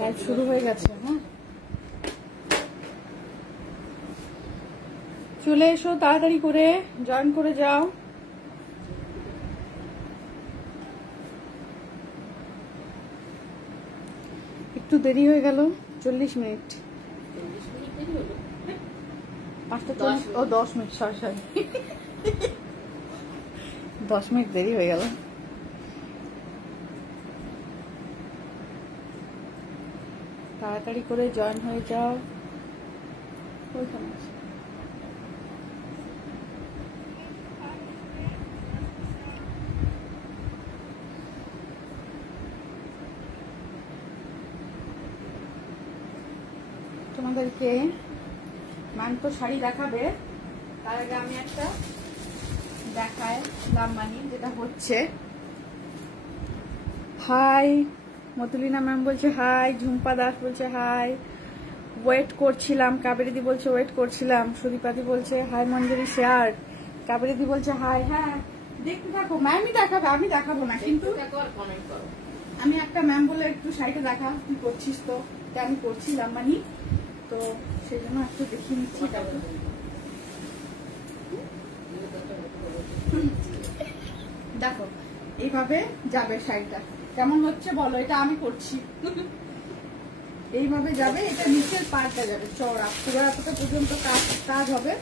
Live শুরু হয়ে গেছে। হ্যাঁ, চলে এসো তাড়াতাড়ি করে, জয়েন করে যাও। একটু দেরি হয়ে গেল, 40 মিনিট। 10 মিনিট, সরি 10 মিনিট দেরি হয়ে গেল। তাড়াতাড়ি করে জয়েন হয়ে যাও। তোমাদেরকে ম্যাম তো শাড়ি দেখাবে, তার আগে আমি একটা দেখায় লাম্বানি যেটা হচ্ছে। হাই মতুলিনা ম্যাম বলছে হাই, ঝুম্পা দাস বলছে হাই, ওয়েট করছিলাম, কাবেরিদি বলছে ওয়েট করছিলাম, সুদীপাদি বলছে হাই মঞ্জুরি শেয়ার, কাবেরিদি বলছে হাই। হ্যাঁ দেখতে থাকো, ম্যামই দেখাবে, আমি দেখাবো না, কিন্তু আমি একটা ম্যাম বলে একটু শাড়িটা দেখা, তুই করছিস তো, আমি করছিলাম মানে, তো সেই জন্য একটু দেখিয়ে নিচ্ছি। দেখো এইভাবে যাবে শাড়িটা, কেমন হচ্ছে বলো? এটা আমি করছি, এইভাবে যাবে, এটা নিচের পাড়টা যাবে চওড়া, পুরো এতটা পর্যন্ত কাজ হবে,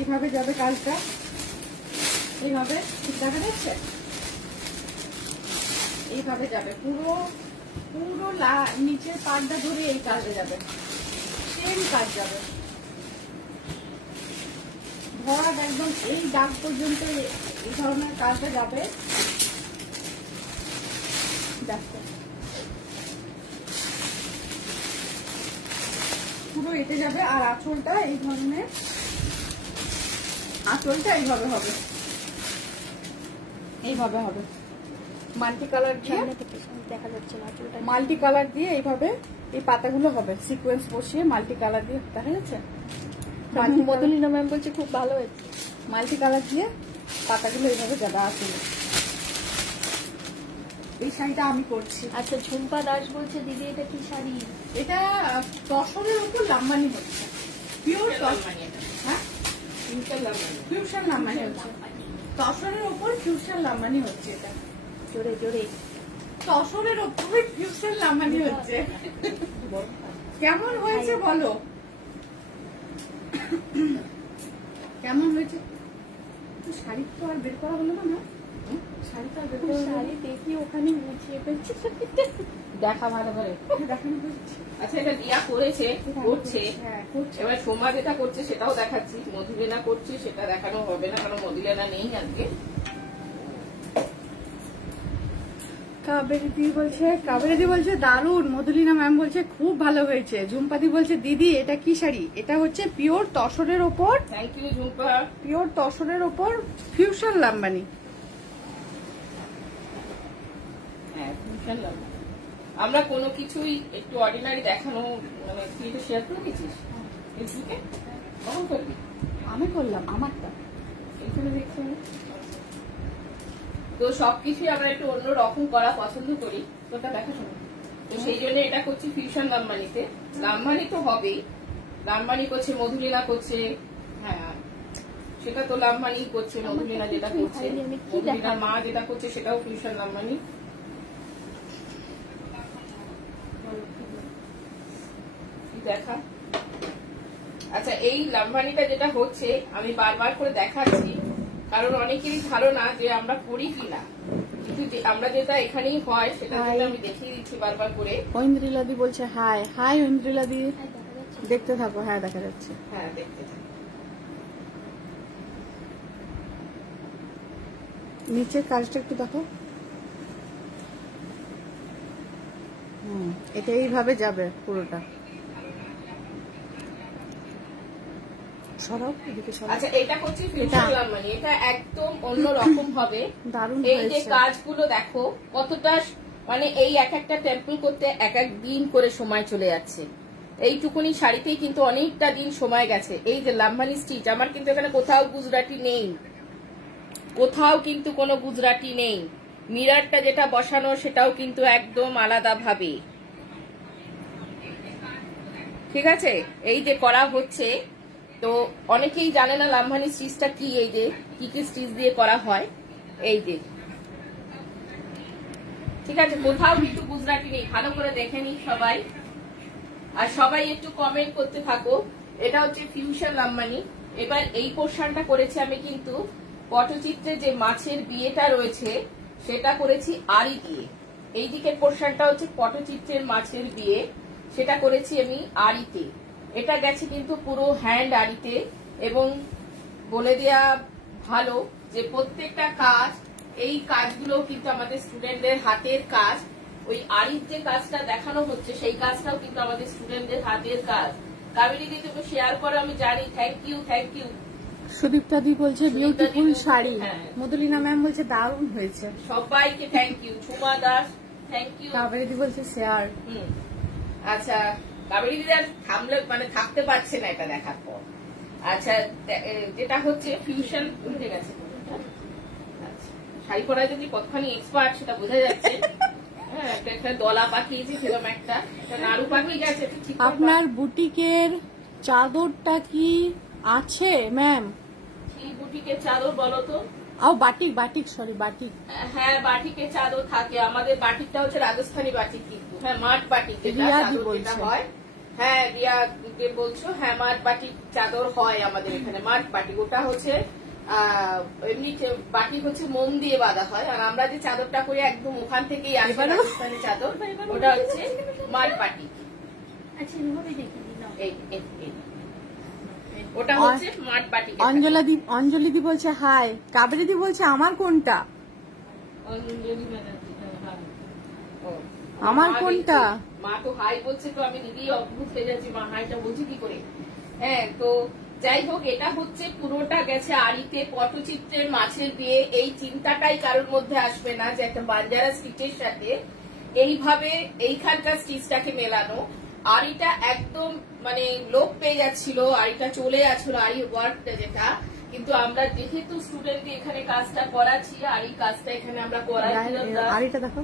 এইভাবে যাবে কাজটা, এইভাবে দেখা যাচ্ছে, এইভাবে যাবে পুরো পুরো নিচের পাড়টা ধরে এই কাজে যাবে, সেম কাজ যাবে, ভরাট একদম এই দাগ পর্যন্ত এই ধরনের কাজটা যাবে। দেখো পুরো এটে যাবে, আর আঁচলটা এই ধরনের, আঁচলটা এইভাবে হবে, এইভাবে হবে মাল্টি কালার দিয়ে, দেখা যাচ্ছে না আঁচলটা, মাল্টি কালার দিয়ে এইভাবে এই পাতাগুলো হবে, সিকোয়েন্স বসিয়ে মাল্টি কালার দিয়ে, দেখা যাচ্ছে? মধুলিনা ম্যাম বলছে খুব ভালো হয়েছে, মাল্টি কালার দিয়ে পাতাগুলো এইভাবে যাবে আসলে। এই শাড়িটা আমি করছি। আচ্ছা, ঝুম্পা দাস বলছে দিদি এটা কি শাড়ি? এটা তসরের উপর লাম্বানি হচ্ছে, পিওর লাম্বানি। হ্যাঁ, ফিউশন লাম্বানি হচ্ছে, তসরের উপর ফিউশন লাম্বানি হচ্ছে, এটা জোরে জোরে তসরের উপর ফিউশন লাম্বানি হচ্ছে। কেমন হয়েছে বলো? কেমন হয়েছে? শাড়ি তো আর বের করা হলো না, শাড়ি তো আর বের করা, শাড়ি দেখি ওখানে গুছিয়ে ফেলছি, দেখা ভালো করে দেখানো হচ্ছে। আচ্ছা, এটা দিয়া করেছে, করছে, এবার সোমা যেটা করছে সেটাও দেখাচ্ছি, মধুলিনা করছে সেটা দেখানো হবে না, কারণ মধুলিনা নেই আজকে। কাবেরিদি বলছে দারুন, মধুলিনা ম্যাম বলছে খুব ভালো হয়েছে, ঝুম্পাদি বলছে দিদি এটা কি শাড়ি? এটা হচ্ছে পিওর তসরের ওপর, থ্যাংক ইউ ঝুম্পা, পিওর তসরের ওপর ফিউশন লাম্বানি। হ্যাঁ, ফিউশন লাম্বানি। আমরা কোনো কিছুই একটু অর্ডিনারি দেখানো, মানে তুই তো শেয়ার করে দিচ্ছিস ফেসবুকে, কখন করবি? আমি করলাম আমারটা, এইখানে দেখছি আমি। তো সবকিছুই আমরা একটু অন্য রকম করা পছন্দ করি, তোটা দেখাশোনা, তো সেই জন্য এটা করছি ফিউশন লাম্বানিতে। লাম্বানি তো হবেই, লাম্বানি করছে, মধুলিনা করছে, হ্যাঁ সেটা তো লাম্বানি করছে, মধুলিনা যেটা করছে, মধুলিনার মা যেটা করছে সেটাও ফিউশন লাম্বানি। দেখা, আচ্ছা এই লাম্বানিটা যেটা হচ্ছে আমি বারবার করে দেখাচ্ছি, কারণ অনেকেরই ধারণা যে আমরা করি কিনা, কিন্তু আমরা যেটা এখানেই হয় সেটা আমি দেখিয়ে দিচ্ছি বারবার করে। ঐন্দ্রিলাদি বলছে হাই। হাই ঐন্দ্রিলাদি, দেখতে থাকো। হ্যাঁ দেখা যাচ্ছে, হ্যাঁ দেখতে থাকো। নিচের কাজটা একটু দেখো, এটা এইভাবে যাবে পুরোটা। আচ্ছা, এটা হচ্ছে ফিউশন লাম্বানি, এটা একদম অন্য রকম হবে। দারুণ। এই যে কাজগুলো দেখো কতটা, মানে এই এক একটা টেম্পল করতে এক এক দিন করে সময় চলে যাচ্ছে, এইটুকুনি শাড়িতেই কিন্তু অনেকটা দিন সময় গেছে। এই যে লাম্বানি স্টিচ, আমার কিন্তু এখানে কোথাও গুজরাটি নেই, কোথাও কিন্তু কোনো গুজরাটি নেই। মিরারটা যেটা বসানো সেটাও কিন্তু একদম আলাদা ভাবে, ঠিক আছে, এই যে করা হচ্ছে। তো অনেকেই জানে না লাম্বানি স্টিচটা কি, এই যে কি কি স্টিচ দিয়ে করা হয়, এই যে ঠিক আছে। কোথাও কিন্তু গুজরাটি নেই, ভালো করে দেখে নি সবাই, আর সবাই একটু কমেন্ট করতে থাকো। এটা হচ্ছে ফিউশন লাম্বানি। এবার এই পোর্শনটা করেছি আমি কিন্তু পটচিত্রে যে মাছের বিয়েটা রয়েছে সেটা করেছি আড়ি দিয়ে। এই দিকের পোর্শনটা হচ্ছে পটচিত্রের মাছের বিয়ে, সেটা করেছি আমি আড়িতে। এটা গেছে কিন্তু পুরো হ্যান্ড আড়িতে। এবং বলে দেয়া ভালো যে প্রত্যেকটা কাজ, এই কাজগুলো কিন্তু আমাদের স্টুডেন্টদের হাতের কাজ। ওই আড়ির যে কাজটা দেখানো হচ্ছে সেই কাজটাও কিন্তু আমাদের স্টুডেন্টদের হাতের কাজ। কাবেরী দি তুমি শেয়ার করো, আমি জানি। Thank you, thank you. Sudipta দি বলছে বিউটিফুল শাড়ি। মধুলিনা ম্যাম বলছে দারুণ হয়েছে। সবাইকে thank you. Jhuma Das thank you. Kaberi দি বলছে শেয়ার। আচ্ছা, কাবেরী দিদি আর থামলে মানে থাকতে পারছে না এটা দেখার পর। আচ্ছা, যেটা হচ্ছে ফিউশন উঠে গেছে। শাড়ি পরায় যদি কতখানি এক্সপার্ট সেটা বোঝা যাচ্ছে। হ্যাঁ, একটা দলা পাকিয়েছি, সেরকম একটা নাড়ু পাকিয়ে গেছে। আপনার বুটিকের চাদরটা কি আছে ম্যাম? কি বুটিকের চাদর বলো তো? Batik, batik, sorry batik. হ্যাঁ, বাটিকের চাদর থাকে। আমাদের বাটিকটা হচ্ছে রাজস্থানী বাটিক কিন্তু। হ্যাঁ, মাঠ বাটিক যেটা হয়। হ্যাঁ, রিয়া বলছো। হ্যাঁ, মাঠ বাটিক চাদর হয় আমাদের এখানে। মাঠ বাটিক ওটা হচ্ছে এমনি বাটিক হচ্ছে মোম দিয়ে বাঁধা হয়। আর আমরা যে চাদরটা করি একদম ওখান থেকেই আসে রাজস্থানী চাদর, ওটা হচ্ছে মাঠ বাটিক। আচ্ছা, ওটা হচ্ছে মাঠ বাটিক। অঞ্জলি দি বলছে হাই। কাবেরী দি বলছে আমার কোনটা? আমার কোনটা? মা তো হাই বলছে, তো আমি নিজেই অদ্ভুত হয়ে যাচ্ছি, মা হাইটা বলছি কি করে। হ্যাঁ, তো যাই হোক, এটা হচ্ছে পুরোটা গেছে আড়িতে পটচিত্রের মাছের বিয়ে। এই চিন্তাটাই কারোর মধ্যে আসবে না যে একটা বাঞ্জারা স্টিচের সাথে এইভাবে এইখানকার স্টিচটাকে মেলানো। আড়িটা একদম মানে লোপ পেয়ে যাচ্ছিল, আড়িটা চলে যাচ্ছিল, আড়ি ওয়ার্কটা যেটা। কিন্তু আমরা যেহেতু স্টুডেন্টকে এখানে কাজটা করাচ্ছি, আড়ি কাজটা এখানে আমরা করাচ্ছি। আড়িটা দেখো।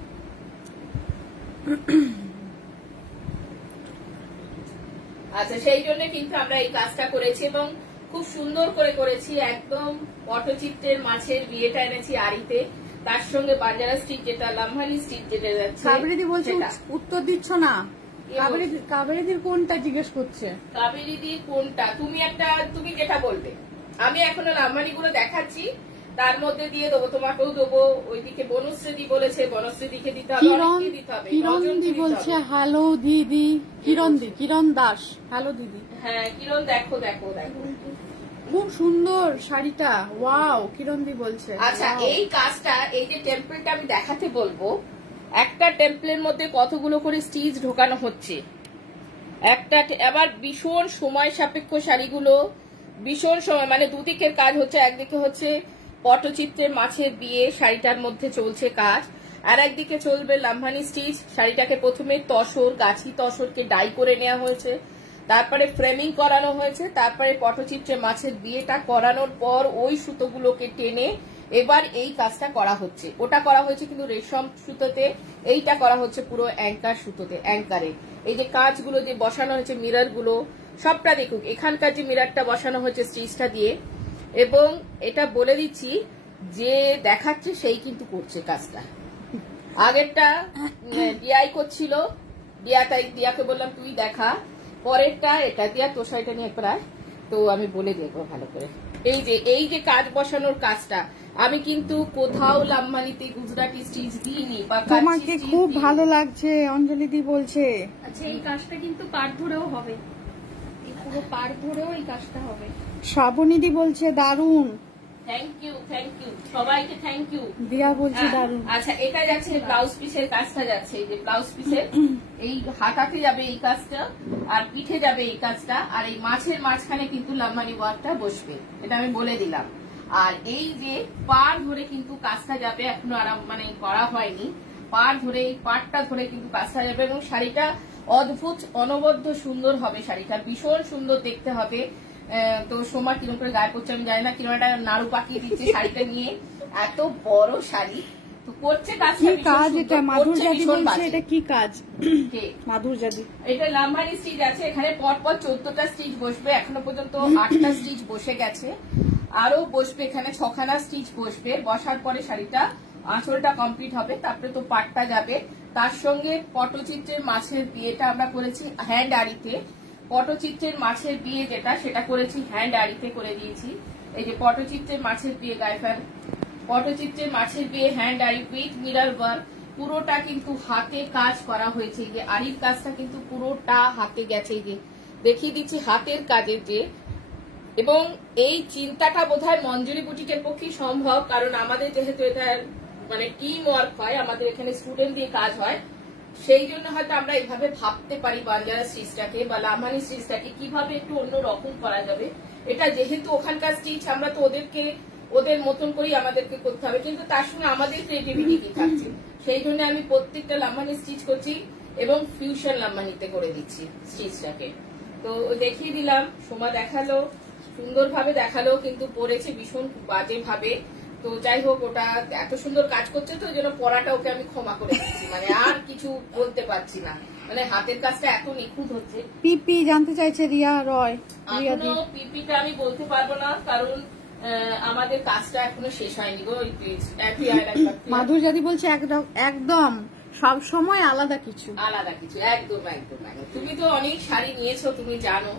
আচ্ছা, সেই জন্য কিন্তু আমরা এই কাজটা করেছি এবং খুব সুন্দর করে করেছি। একদম পটচিত্রের মাছের বিয়েটা এনেছি আড়িতে, তার সঙ্গে বাঞ্জারা স্টিচ যেটা, লাম্বানি স্টিচ যেটা যাচ্ছে। কাবেরী দি বলছে উত্তর দিচ্ছ না। কাবেরী দির কোনটা জিজ্ঞেস করছে? কাবেরী দির কোনটা? তুমি যেটা বলবে। আমি এখনো লাম্বানি গুলো দেখাচ্ছি, তার মধ্যে দিয়ে দেবো, তোমাকেও দেবো। ওইদিকে বনশ্রী বলেছে, বনশ্রী দিকে দিতে হবে। কিরণ দি বলছে হ্যালো দিদি। কিরণ দাস হ্যালো দিদি। হ্যাঁ, কিরণ দেখো দেখো দেখো, খুব সুন্দর শাড়িটা। ওয়াও, কিরণ দি বলছে। আচ্ছা, এই কাজটা, এই যে টেম্পলটা আমি দেখাতে বলবো। একটা টেম্পলের মধ্যে কতগুলো করে স্টিচ ঢোকানো হচ্ছে। একটা আবার ভীষণ সময় সাপেক্ষ শাড়িগুলো, ভীষণ সময়, মানে দুদিকের কাজ হচ্ছে। একদিকে হচ্ছে পটচিত্রের মাছের বিয়ে, শাড়িটার মধ্যে চলছে কাজ। আর একদিকে চলবে লাম্বানি স্টিচ। শাড়িটাকে প্রথমে তসর, গাছি তসরকে ডাই করে নেওয়া হয়েছে, তারপরে ফ্রেমিং করানো হয়েছে, তারপরে পটচিত্রে মাছের বিয়েটা করানোর পর ওই সুতোগুলোকে টেনে এবার এই কাজটা করা হচ্ছে। ওটা করা হয়েছে কিন্তু রেশম সুতোতে, এইটা করা হচ্ছে পুরো অ্যাঙ্কার সুতোতে, অ্যাঙ্কারে। এই যে কাজগুলো যে বসানো হয়েছে, মিরর গুলো সবটা দেখুক। এখানকার যে মিররটা বসানো হয়েছে স্টিচটা দিয়ে, এবং এটা বলে দিচ্ছি যে দেখাচ্ছে সেই কিন্তু করছে কাজটা। আগেরটা ডিআই করছিল, দিয়াকে বললাম তুই দেখা। পরেরটা এটা দিয়া, তোর শাড়িটা নিয়ে প্রায়, তো আমি বলে দেখবো ভালো করে। এই যে কাজ বসানোর কাজটা আমি কিন্তু কোথাও লাম্বানিতে গুজরাটি স্টিচ দিইনি। তোমাকে খুব ভালো লাগছে অঞ্জলি দি বলছে। আচ্ছা, এই কাজটা কিন্তু পাড় ধরেও হবে, এই পুরো পাড় ধরেও এই কাজটা হবে। শ্রাবণী দি বলছে দারুন। থ্যাংক ইউ, থ্যাংক ইউ, সবাইকে থ্যাংক ইউ। দিয়া বলছে দারুন। আচ্ছা, এটা যাচ্ছে ব্লাউজ পিসের কাজটা যাচ্ছে। এই যে ব্লাউজ পিসের এই হাতাতে যাবে এই কাজটা, আর পিঠে যাবে এই কাজটা, আর এই মাছের মাঝখানে কিন্তু লাম্বানি ওয়ার্কটা বসবে, এটা আমি বলে দিলাম। আর এই যে পাড় ধরে কিন্তু কাজটা যাবে, এখনো আরাম মানে করা হয়নি। পাড় ধরে, এই পাড়টা ধরে কিন্তু কাজটা যাবে, এবং শাড়িটা অদ্ভুত অনবদ্য সুন্দর হবে। শাড়িটা ভীষণ সুন্দর দেখতে হবে। তো সোমা কিরম করে গায়ে পড়ছে আমি জানি না, কিরম একটা নাড়ু পাকিয়ে দিচ্ছে শাড়িটা নিয়ে। এত বড় শাড়ি, তো করছে কাজটা কি ভীষণ কাজ সুন্দর, এটা? মাধুর করছে জাদি ভীষণ বলছে বাজে। এটা কি কাজ? কে? মাধুর জাদি। এটা লাম্বানি স্টিচ আছে, এখানে পরপর 14টা স্টিচ বসবে, এখনো পর্যন্ত 8টা স্টিচ বসে গেছে, আরো বসবে, এখানে 6খানা স্টিচ বসবে। বসার পরে শাড়িটা আঁচলটা কমপ্লিট হবে, তারপরে তো পাটটা যাবে। তার সঙ্গে পটচিত্রের মাছের বিয়েটা আমরা করেছি হ্যান্ড আড়িতে। পটচিত্রের মাছের বিয়ে যেটা, সেটা করেছি হ্যান্ড আড়িতে করে দিয়েছি। এই যে পটচিত্রের মাছের বিয়ে গাইফার, পটচিত্রের মাছের বিয়ে হ্যান্ড আড়ি উইথ মিরর ওয়ার্ক, পুরোটা কিন্তু হাতে কাজ করা হয়েছে। যে আড়ির কাজটা কিন্তু পুরোটা হাতে গেছে, যে দেখিয়ে দিচ্ছি হাতের কাজের যে। এবং এই চিন্তাটা বোধহয় মঞ্জুরি বুটিকের পক্ষে সম্ভব, কারণ আমাদের যেহেতু এটা মানে টিম ওয়ার্ক হয়, আমাদের এখানে স্টুডেন্ট দিয়ে কাজ হয়, সেই জন্য হয়তো আমরা এইভাবে ভাবতে পারি বাঞ্জারা স্টিচটাকে বা লাম্বানি স্টিচটাকে কিভাবে একটু অন্য রকম করা যাবে। এটা যেহেতু ওখানকার স্টিচ, আমরা তো ওদের মতন করেই আমাদেরকে করতে হবে, কিন্তু তার সঙ্গে আমাদের ক্রিয়েটিভিটি কি থাকছে, সেই জন্য আমি প্রত্যেকটা লাম্বানি স্টিচ করছি এবং ফিউশন লাম্বানিতে করে দিচ্ছি স্টিচটাকে। তো দেখিয়ে দিলাম, সোমা দেখালো, সুন্দরভাবে দেখালো, কিন্তু পড়েছে ভীষণ বাজে ভাবে। তো যাই হোক, ওটা এত সুন্দর কাজ করছে তো, ওই জন্য পড়াটা ওকে আমি ক্ষমা করে দিচ্ছি, মানে আর কিছু বলতে পারছি না, মানে হাতের কাজটা এত নিখুঁত হচ্ছে। পিপি জানতে চাইছে রিয়া রয়। এখনো পিপিটা আমি বলতে পারবো না, কারণ আমাদের কাজটা এখনো শেষ হয়নি গো। মাধুর জাদি বলছে একদম সব সময় আলাদা কিছু, আলাদা কিছু, একদম একদম একদম। তুমি তো অনেক শাড়ি নিয়েছো, তুমি জানো,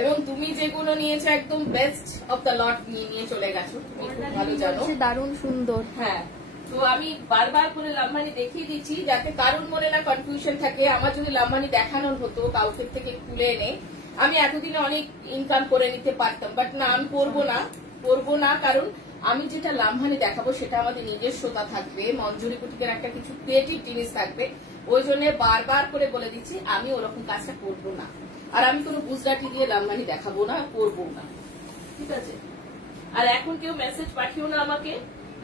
এবং তুমি যেগুলো নিয়েছো একদম বেস্ট অফ দ্য লট নিয়ে চলে গেছো, তুমি খুব ভালো জানো, দারুণ সুন্দর। হ্যাঁ, তো আমি বারবার করে লাম্বানি দেখিয়ে দিচ্ছি যাতে কারোর মনে না কনফিউশন থাকে। আমার যদি লাম্বানি দেখানোর হতো কাউকে থেকে খুলে এনে, আমি এতদিনে অনেক ইনকাম করে নিতে পারতাম, বাট না, আমি করবো না, কারণ আমি যেটা লাম্বানি দেখাবো সেটা আমাদের নিজস্বতা থাকবে, মঞ্জুরি বুটিকের একটা কিছু ক্রিয়েটিভ জিনিস থাকবে। ওই জন্য বারবার করে বলে দিচ্ছি আমি ওরকম কাজটা করবো না, আর আমি কোনো গুজরাটি দিয়ে লাম্বানি দেখাবো না, করবো না, ঠিক আছে? আর এখন কেউ মেসেজ পাঠিও না আমাকে,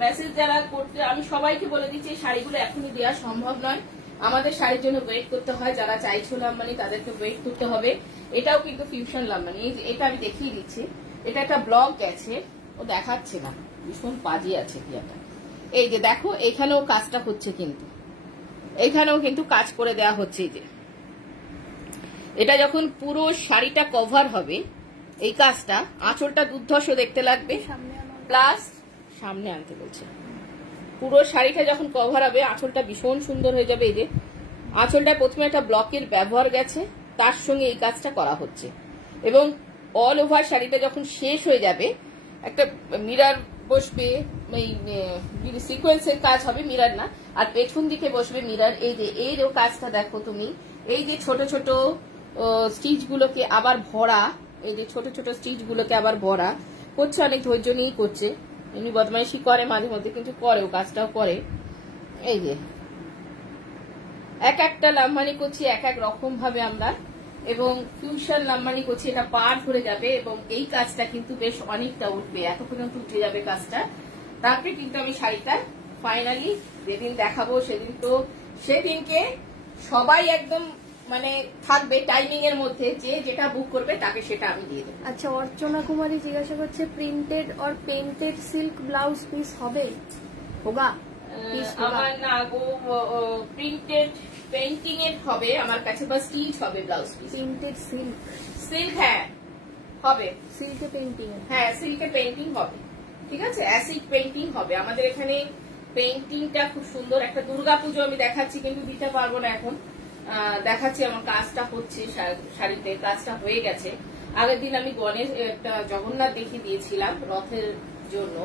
মেসেজ যারা করতে, আমি সবাইকে বলে দিচ্ছি এই শাড়িগুলো এখনই দেওয়া সম্ভব নয়, আমাদের শাড়ির জন্য ওয়েট করতে হয়। যারা চাইছো লাম্বানি তাদেরকে ওয়েট করতে হবে। এটাও কিন্তু ফিউশন লাম্বানি, এটা আমি দেখিয়ে দিচ্ছি। এটা একটা ব্লক গেছে, ও দেখাচ্ছে না, ভীষণ বাজে আছে পিয়াটা। এই যে দেখো, এখানেও কাজটা হচ্ছে, কিন্তু এখানেও কিন্তু কাজ করে দেওয়া হচ্ছে। এই যে এটা যখন পুরো শাড়িটা কভার হবে, এই কাজটা, আঁচলটা দুর্ধর্ষ দেখতে লাগবে, প্লাস সামনে আনতে বলছে, পুরো শাড়িটা যখন কভার হবে আঁচলটা ভীষণ সুন্দর হয়ে যাবে। এই যে আঁচলটা প্রথমে একটা ব্লকের ব্যবহার গেছে, তার সঙ্গে এই কাজটা করা হচ্ছে, এবং অল ওভার শাড়িটা যখন শেষ হয়ে যাবে একটা মিরর বসবে, সিকোয়েন্সের কাজ হবে, মিরর না, আর পেছন দিকে বসবে মিরর। এই যে এই কাজটা দেখো তুমি, এই যে ছোট ছোট স্টিচ গুলোকে আবার ভরা, এই যে ছোট ছোট স্টিচ গুলোকে আবার ভরা করছে, অনেক ধৈর্য নিয়েই করছে, এমনি বদমাইশি করে মাঝে মধ্যে, কিন্তু করে, ও কাজটাও করে। এই যে এক একটা লাম্বানি করছি এক এক রকম ভাবে আমরা, এবং ফিউশন লাম্বানি করছি, এটা পার ধরে যাবে, এবং এই কাজটা কিন্তু বেশ অনেকটা উঠবে, এত পর্যন্ত উঠে যাবে কাজটা। তারপরে কিন্তু আমি শাড়িটা ফাইনালি যেদিন দেখাবো সেদিন, তো সেদিনকে সবাই একদম মানে থাকবে টাইমিং এর মধ্যে, যে যেটা বুক করবে তাকে সেটা আমি দিয়ে দেবো। আচ্ছা, অর্চনা কুমারী জিজ্ঞাসা করছে প্রিন্টেড আর পেইন্টেড সিল্ক ব্লাউজ পিস হবে? হোগা আমার না গো, প্রিন্টেড পেইন্টিং এর হবে আমার কাছে, বা স্টিচ হবে ব্লাউজ পিস। প্রিন্টেড সিল্ক, হ্যাঁ হবে, সিল্কে পেইন্টিং, হ্যাঁ সিল্কে পেইন্টিং হবে, ঠিক আছে, অ্যাসিড পেইন্টিং হবে আমাদের এখানে। পেইন্টিংটা খুব সুন্দর, একটা দুর্গাপুজো আমি দেখাচ্ছি, কিন্তু দিতে পারবো না এখন, দেখাচ্ছি আমার কাজটা হচ্ছে, শাড়িতে কাজটা হয়ে গেছে। আগের দিন আমি গণেশ একটা জগন্নাথ দেখিয়ে দিয়েছিলাম রথের জন্য,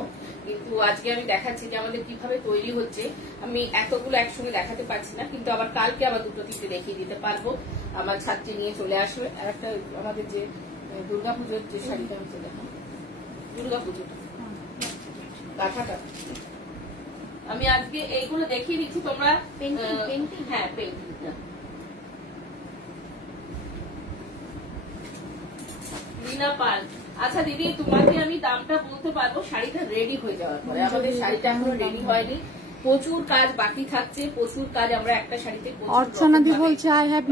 কিন্তু আজকে আমি দেখাচ্ছি যে আমাদের কিভাবে তৈরি হচ্ছে। আমি এতগুলো একসঙ্গে দেখাতে পারছি না, কিন্তু আবার কালকে আবার দুটো তিনটে দেখিয়ে দিতে পারবো। আমার ছাত্রী নিয়ে চলে আসবে। আর একটা আমাদের যে দুর্গাপুজোর যে শাড়িটা হচ্ছে, দেখো দুর্গাপুজোটা কাঁথাটা, আমি আজকে এইগুলো দেখিয়ে দিচ্ছি, তোমরা হ্যাঁ পেইন্টিংটা। রিনা পাল, আচ্ছা দিদি তোমাকে আমি দামটা বলতে পারবো শাড়িটা রেডি হয়ে যাওয়ার পরে। আমাদের শাড়িটা এখনো রেডি হয়নি, প্রচুর কাজ বাকি থাকছে, প্রচুর কাজ আমরা একটা শাড়িতে। অর্চনা দি বলছে আই হ্যাভ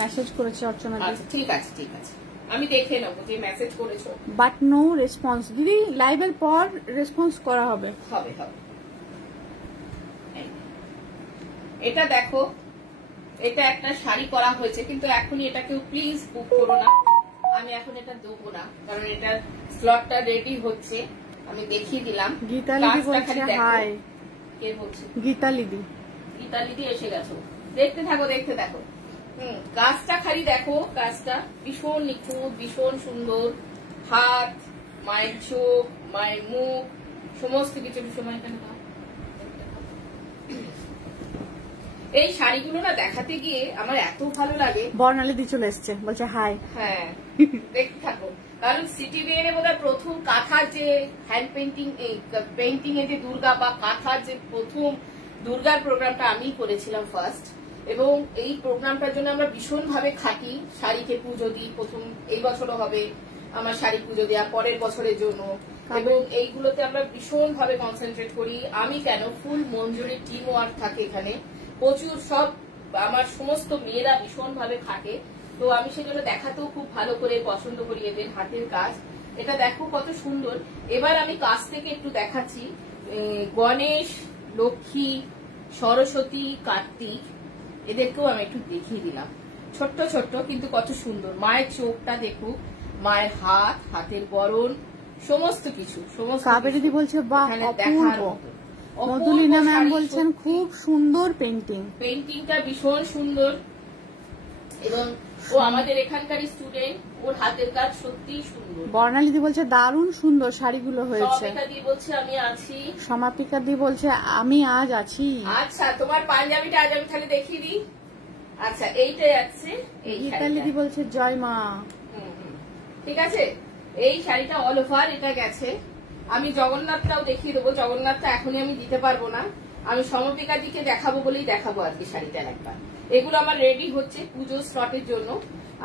মেসেজ করেছে অর্চনা দি। আচ্ছা ঠিক আছে ঠিক আছে, আমি দেখে নেবো যে মেসেজ করেছো, বাট নো রেসপন্স। দিদি লাইভের পর রেসপন্স করা হবে। হবে হবে। এটা দেখো, এটা একটা শাড়ি করা হয়েছে, কিন্তু এখনই এটা কেউ প্লিজ বুক করো না, আমি এখন এটা দেবো না, কারণ এটার স্লটটা রেডি হচ্ছে। আমি দেখিয়ে দিলাম। গীতালিদি বলছে হাই। কে বলছে? গীতালিদি। গীতালিদি এসে গেছো, দেখতে থাকো দেখতে থাকো। কাজটা খালি দেখো, কাজটা ভীষণ নিখুঁত, ভীষণ সুন্দর। হাত, মায়ের চোখ, মায়ের মুখ, সমস্ত কিছু সময় এখানে দাও। এই শাড়িগুলো না দেখাতে গিয়ে আমার এত ভালো লাগে। বর্ণালীদি চলে এসছে, বলছে হাই। হ্যাঁ, দেখতে থাকো। কারণ সিটি বিএন এ বোধহয় প্রথম কাঁথার যে হ্যান্ড পেন্টিং, পেন্টিং এ যে দুর্গা বা কাঁথার যে প্রথম দুর্গার প্রোগ্রামটা আমি করেছিলাম ফার্স্ট, এবং এই প্রোগ্রামটার জন্য আমরা ভীষণ ভাবে খাটি। শাড়িকে পুজো দিই, প্রথম এই বছরও হবে আমার শাড়ি পুজো দেওয়া, পরের বছরের জন্য, এবং এইগুলোতে আমরা ভীষণ ভাবে কনসেন্ট্রেট করি। আমি কেন, ফুল মঞ্জুরি টিম ওয়ার্ক থাকে এখানে, প্রচুর সব আমার সমস্ত মেয়েরা ভীষণ ভাবে খাটে। তো আমি সেজন্য দেখাতেও খুব ভালো করে পছন্দ করি এদের হাতের কাজ। এটা দেখো কত সুন্দর। এবার আমি কাছ থেকে একটু দেখাচ্ছি। গণেশ, লক্ষ্মী, সরস্বতী, কার্তিক, এদেরকেও আমি একটু দেখিয়ে দিলাম। ছোট্ট ছোট্ট কিন্তু কত সুন্দর। মায়ের চোখটা দেখুক, মায়ের হাত, হাতের বরণ, সমস্ত কিছু। কাবেরীদি বলছে বাহ অপূর্ব। মধুলিনা ম্যাম বলছেন খুব সুন্দর পেন্টিং। পেন্টিংটা ভীষণ সুন্দর, এবং ও আমাদের এখানকার স্টুডেন্ট, ওর হাতের কাজ সত্যি সুন্দর। বর্ণালীদি বলছে দারুণ সুন্দর শাড়িগুলো হয়েছে। সমাপিকাদি বলছে আমি আছি। সমাপিকাদি বলছে আমি আজ আছি। আচ্ছা, তোমার পাঞ্জাবিটা আজ আমি খালি দেখিয়ে দিই। আচ্ছা, এইটা যাচ্ছে। গীতালিদি বলছে জয় মা। ঠিক আছে, এই শাড়িটা অল ওভার এটা গেছে। আমি জগন্নাথটাও দেখিয়ে দেবো। জগন্নাথটা এখনই আমি দিতে পারবো না, আমি সমপিকা দিকে দেখাবো বলেই দেখাবো আজকে শাড়িটা একবার। এগুলো আমার রেডি হচ্ছে পুজো স্লটের জন্য।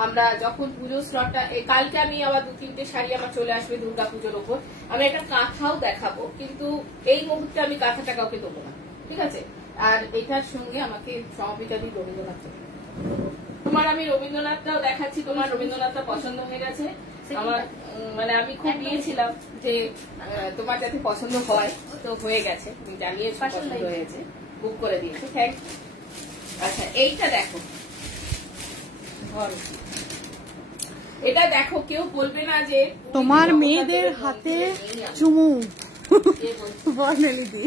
আমরা যখন পুজো স্লটটা, কালকে আমি আবার 2-3টে শাড়ি আমার চলে আসবে দুর্গা পুজোর ওপর। আমি একটা কাঁথাও দেখাবো, কিন্তু এই মুহূর্তে আমি কাঁথাটা কাউকে দেবো না, ঠিক আছে? আর এটার সঙ্গে আমাকে সমপিকা দিয়ে রবীন্দ্রনাথ, তোমার আমি রবীন্দ্রনাথটাও দেখাচ্ছি। তোমার রবীন্দ্রনাথটা পছন্দ হয়ে গেছে আমার, মানে আমি খুব নিয়েছিলাম যে তোমার যাতে পছন্দ হয়, তো হয়ে গেছে, তুমি জানিয়েছো পছন্দ হয়েছে, বুক করে দিয়েছো, থ্যাংক ইউ। আচ্ছা, এইটা দেখো, এটা দেখো, কেউ বলবে না যে তোমার মেয়েদের হাতে চুমু। বর্ণালীদি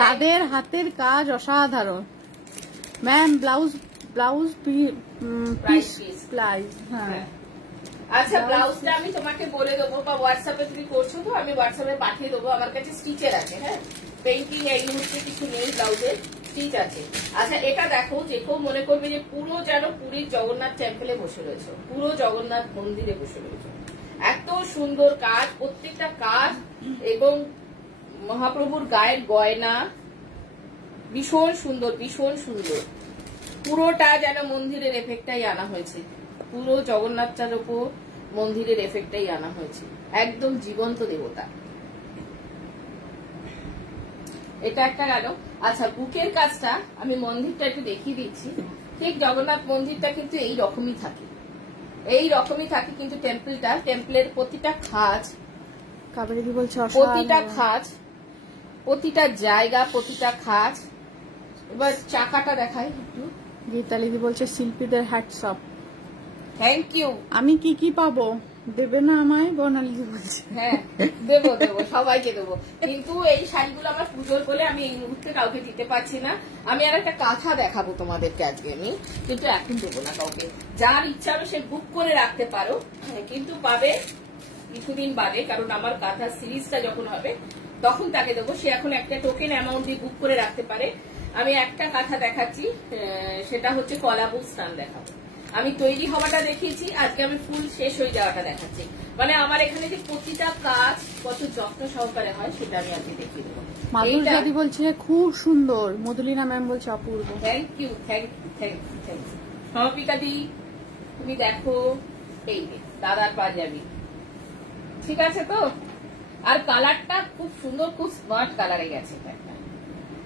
তাদের হাতের কাজ অসাধারণ। Ma'am blouse please. হ্যাঁ, আচ্ছা, ব্লাউজটা আমি তোমাকে বলে দেবো, বা হোয়াটসঅ্যাপে তুমি করছো তো আমি হোয়াটসঅ্যাপে পাঠিয়ে দেবো। আমার কাছে স্টিচের আছে। হ্যাঁ, পেন্টিং এই মুহূর্তে কিছু নেই, ব্লাউজের স্টিচ আছে। আচ্ছা, এটা দেখো, যে কেউ মনে করবে যে পুরো যেন পুরীর জগন্নাথ টেম্পলে বসে রয়েছে, পুরো জগন্নাথ মন্দিরে বসে রয়েছে। এত সুন্দর কাজ, প্রত্যেকটা কাজ, এবং মহাপ্রভুর গায়ের গয়না ভীষণ সুন্দর, ভীষণ সুন্দর। পুরোটা যেন মন্দিরের এফেক্টটাই আনা হয়েছে, পুরো জগন্নাথটার উপর মন্দিরের এফেক্টটাই আনা হয়েছে, একদম জীবন্ত দেবতা। এটা একটা গেল। আচ্ছা, বুকের কাজটা আমি মন্দিরটা একটু দেখিয়ে দিচ্ছি। ঠিক জগন্নাথ মন্দিরটা কিন্তু এই রকমই থাকে, এই রকমই থাকে, কিন্তু টেম্পলের প্রতিটা খাজ, কাবেরীদি বলছে প্রতিটা খাজ, প্রতিটা জায়গা, প্রতিটা খাজ। এবার চাকাটা দেখাই একটু। গীতালিদি বলছে শিল্পীদের হ্যাটস অফ। Thank you. আমি কি পাবো, দেবে না আমায়? বর্ণালীদি বলছে হ্যাঁ, দেবো দেবো, সবাইকে দেবো, কিন্তু এই শাড়িগুলো আমার পুজোর বলে আমি এই মুহূর্তে কাউকে দিতে পারছি না। আমি আর একটা কাঁথা দেখাবো তোমাদেরকে আজকে আমি, কিন্তু এখন দেবো না কাউকে। যার ইচ্ছা হবে সে বুক করে রাখতে পারো, কিন্তু পাবে কিছুদিন বাদে, কারণ আমার কাঁথা সিরিজটা যখন হবে তখন তাকে দেবো। সে এখন একটা টোকেন অ্যামাউন্ট দিয়ে বুক করে রাখতে পারে। আমি একটা কাঁথা দেখাচ্ছি, সেটা হচ্ছে কলাবু স্থান দেখাবো। আমি তৈরি হওয়াটা দেখিয়েছি, আজকে আমি ফুল শেষ হয়ে যাওয়াটা দেখাচ্ছি। মানে আমার এখানে যে প্রতিটা কাজ কত যত্ন সহকারে হয় সেটা আমি আজকে দেখিয়ে দেবো। মাধুরী বলছে খুব সুন্দর, মধুলিনা ম্যাম বলছে অপূর্ব। Thank you, thank you, thank you, thank you. Sampika দি, তুমি দেখো, এই দাদার পাঞ্জাবি, ঠিক আছে তো? আর কালারটা খুব সুন্দর, খুব স্মার্ট কালারে গেছে,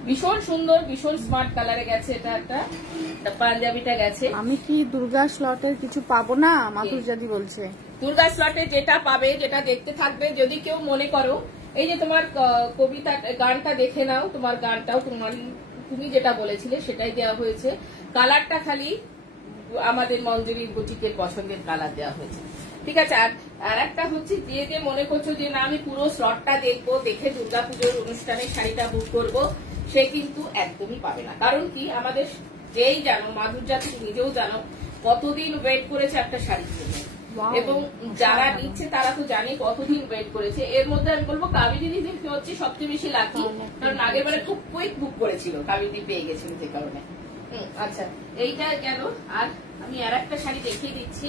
ভীষণ সুন্দর, ভীষণ স্মার্ট কালারে গেছে। এটা একটা পাঞ্জাবিটা গেছে। আমি কি দুর্গা স্লটের কিছু পাবো না? মাধুরী বলছে দুর্গা স্লটে যেটা পাবে, যেটা দেখতে থাকবে। যদি কেউ মনে করো, এই যে তোমার কবিতা গানটা দেখে নাও, তোমার গানটাও তোমার তুমি যেটা বলেছিলে সেটাই দেওয়া হয়েছে। কালারটা খালি আমাদের মঞ্জুরির বুটিকের পছন্দের কালার দেওয়া হয়েছে, ঠিক আছে। আর একটা হচ্ছে যে মনে করছো যে না আমি পুরো স্লটটা দেখবো, দেখে দুর্গাপুজোর অনুষ্ঠানে শাড়িটা বুক করবো, সে কিন্তু একদমই পাবে না। কারণ কি, আমাদের যেই জানো, মাধুর্যা তুমি নিজেও জানো কতদিন ওয়েট করেছে একটা শাড়ির জন্য, এবং যারা নিচ্ছে তারা তো জানে কতদিন ওয়েট করেছে। এর মধ্যে আমি বলবো কাবেরী দিদি হচ্ছে সবচেয়ে বেশি লাকি, কারণ আগের বারে খুব কুইক বুক করেছিল, কাবেরী পেয়ে গেছিল যে কারণে। আচ্ছা, এইটা গেল। আর আমি আর একটা শাড়ি দেখিয়ে দিচ্ছি,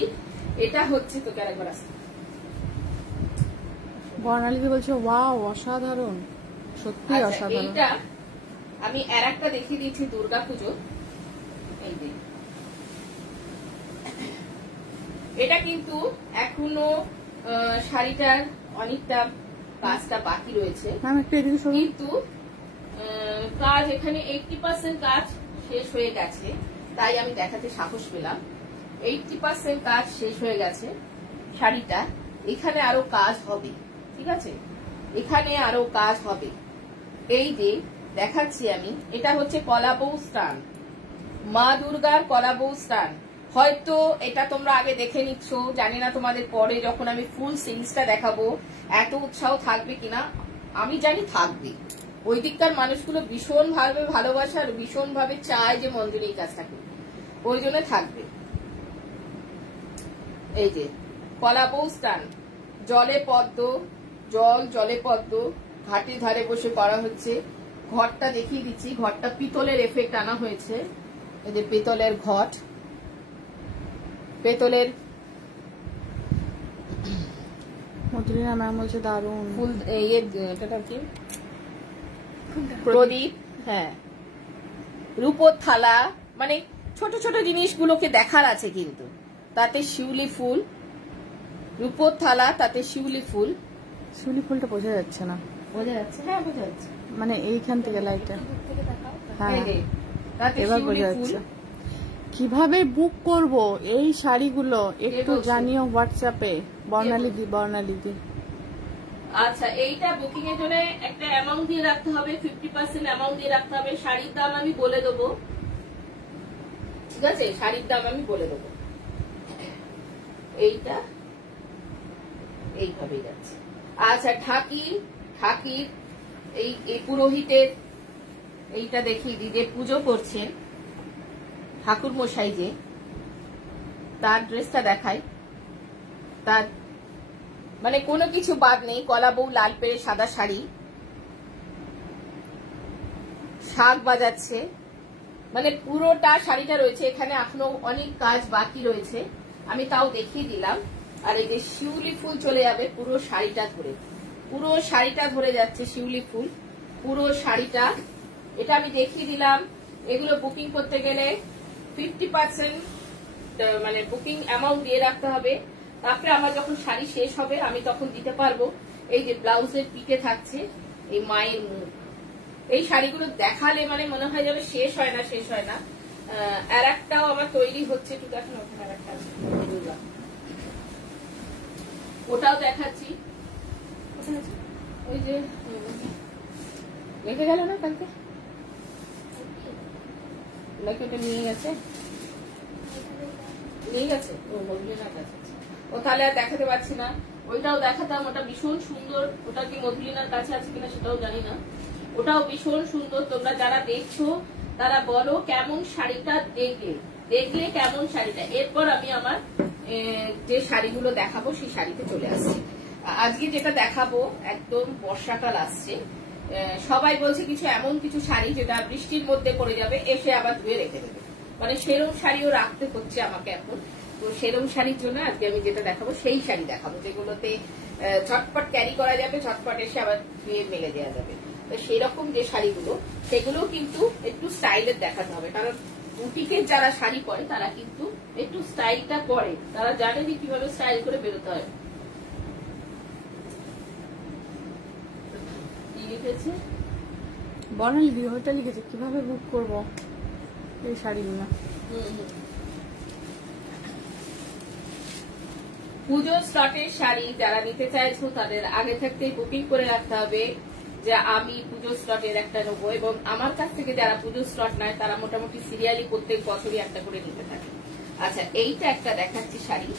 এটা হচ্ছে তোকে আরেকবার আসতে বর্ণালী বলছে ওয়াও অসাধারণ, সত্যি অসাধারণ। এইটা আমি আর একটা দেখিয়ে দিচ্ছি দুর্গাপুজো। এই যে এটা কিন্তু এখনো শাড়িটার অনেকটা কাজটা বাকি রয়েছে, কিন্তু কাজ এখানে 80% কাজ শেষ হয়ে গেছে, তাই আমি দেখাতে সাহস পেলাম। 80% কাজ শেষ হয়ে গেছে শাড়িটা, এখানে আরো কাজ হবে, ঠিক আছে, এখানে আরো কাজ হবে। এই যে দেখাচ্ছি আমি, এটা হচ্ছে কলাবৌ স্টান, মা দুর্গার কলাবৌ স্টান। হয়তো এটা তোমরা আগে দেখে নিচ্ছ, জানি না তোমাদের পরে যখন আমি ফুল সিরিজটা দেখাবো এত উৎসাহ থাকবে কিনা, আমি জানি থাকবে। ওই দিককার মানুষগুলো ভীষণ ভাবে ভালোবাসে আর ভীষণ ভাবে চায় যে মঞ্জুরি এই কাজটা করবে, ওই জন্য থাকবে। এই যে কলাবৌ স্টান, জলে পদ্ম, জলে পদ্ম, ঘাটের ধারে বসে করা হচ্ছে। ঘরটা দেখিয়ে দিচ্ছি, ঘরটা পিতলের এফেক্ট আনা হয়েছে। এই যে পিতলের ঘট, পেতলের মধুরিনা ম্যাম বলছে দারুণ। ফুল, এটা কি প্রদীপ, হ্যাঁ, রূপোর থালা, মানে ছোট ছোট জিনিসগুলোকে দেখার আছে। কিন্তু তাতে শিউলি ফুল, রূপোর থালা, তাতে শিউলি ফুল। শিউলি ফুলটা বোঝা যাচ্ছে না। বোঝা যাচ্ছে? হ্যাঁ বোঝা যাচ্ছে, মানে এইখান থেকে লাইটটা, হ্যাঁ তাতে এবার বোঝা যাচ্ছে। কিভাবে বুক করব এই শাড়িগুলো একটু জানিও হোয়াটসঅ্যাপে, বর্ণালী দি। আচ্ছা, এইটা বুকিং এর জন্য একটা অ্যামাউন্ট দিয়ে রাখতে হবে, 50% অ্যামাউন্ট দিয়ে রাখতে হবে। শাড়ির দাম আমি বলে দেবো, ঠিক আছে, শাড়ির দাম আমি বলে দেবো। এইটা এইভাবেই যাচ্ছে। আচ্ছা, ঠাকির এই পুরোহিতের এইটা দেখিয়ে দিই, যে পুজো করছেন ঠাকুর মশাই, যে তার ড্রেসটা দেখাই, তার মানে কোনো কিছু বাদ নেই। কলাবৌ লাল পেড়ে সাদা শাড়ি, শাক বাজাচ্ছে, মানে পুরোটা শাড়িটা রয়েছে। এখানে এখনো অনেক কাজ বাকি রয়েছে, আমি তাও দেখিয়ে দিলাম। আর এই যে শিউলি ফুল চলে যাবে পুরো শাড়িটা ধরে, পুরো শাড়িটা ধরে যাচ্ছে শিউলি ফুল, পুরো শাড়িটা। এটা আমি দেখিয়ে দিলাম। এগুলো বুকিং করতে গেলে 50% মানে বুকিং অ্যামাউন্ট দিয়ে রাখতে হবে। তারপরে আমার যখন শাড়ি শেষ হবে আমি তখন দিতে পারবো। এই যে ব্লাউজের পিঠে থাকছে এই মায়ের মুখ, এই শাড়িগুলো দেখালে মানে মনে হয় যেন শেষ হয় না, শেষ হয় না। আর একটাও আমার তৈরি হচ্ছে, একটু দেখেন ওখানে আর একটা আছে, ওটাও দেখাচ্ছি। ওই যে রেখে গেল না কালকে, নাকি ওটা নিয়ে গেছে, নিয়ে গেছে ও মধুলিনার কাছে। ও তাহলে আর দেখাতে পারছি না। ওইটাও দেখাতাম, ওটা ভীষণ সুন্দর। ওটা কি মধুলিনার কাছে আছে কিনা সেটাও জানি না। ওটাও ভীষণ সুন্দর। তোমরা যারা দেখছো তারা বলো কেমন শাড়িটা, দেখলে কেমন শাড়িটা। এরপর আমি আমার যে শাড়িগুলো দেখাবো সেই শাড়িতে চলে আসছি। আজকে যেটা দেখাবো একদম বর্ষাকাল আসছে, সবাই বলছে কিছু এমন কিছু শাড়ি যেটা বৃষ্টির মধ্যে পড়ে যাবে, এসে আবার ধুয়ে রেখে দেবে, মানে সেরম শাড়িও রাখতে হচ্ছে আমাকে এখন। তো সেরম শাড়ির জন্য আজকে আমি যেটা দেখাবো সেই শাড়ি দেখাবো, যেগুলোতে ঝটপট ক্যারি করা যাবে, ঝটপট এসে আবার ধুয়ে মেলে দেওয়া যাবে। তো সেই রকম যে শাড়িগুলো, সেগুলো কিন্তু একটু স্টাইলের দেখাতে হবে, কারণ বুটিকের যারা শাড়ি পরে তারা কিন্তু একটু স্টাইলটা করে, তারা জানে যে কিভাবে স্টাইল করে বেরোতে হয়। লিখেছে বর্ণালী বিহটা লিখেছে কিভাবে বুক করব এই শাড়িগুলো। পুজোর স্লটের শাড়ি যারা নিতে চাইছো তাদের আগে থাকতেই বুকিং করে রাখতে হবে। যে আমি পুজো স্লটের একটা নেবো, এবং আমার কাছ থেকে যারা পুজো স্লট নেয় তারা মোটামুটি সিরিয়ালি প্রত্যেক বছরই একটা করে নিতে থাকে। আচ্ছা, এইটা একটা দেখাচ্ছি শাড়ি।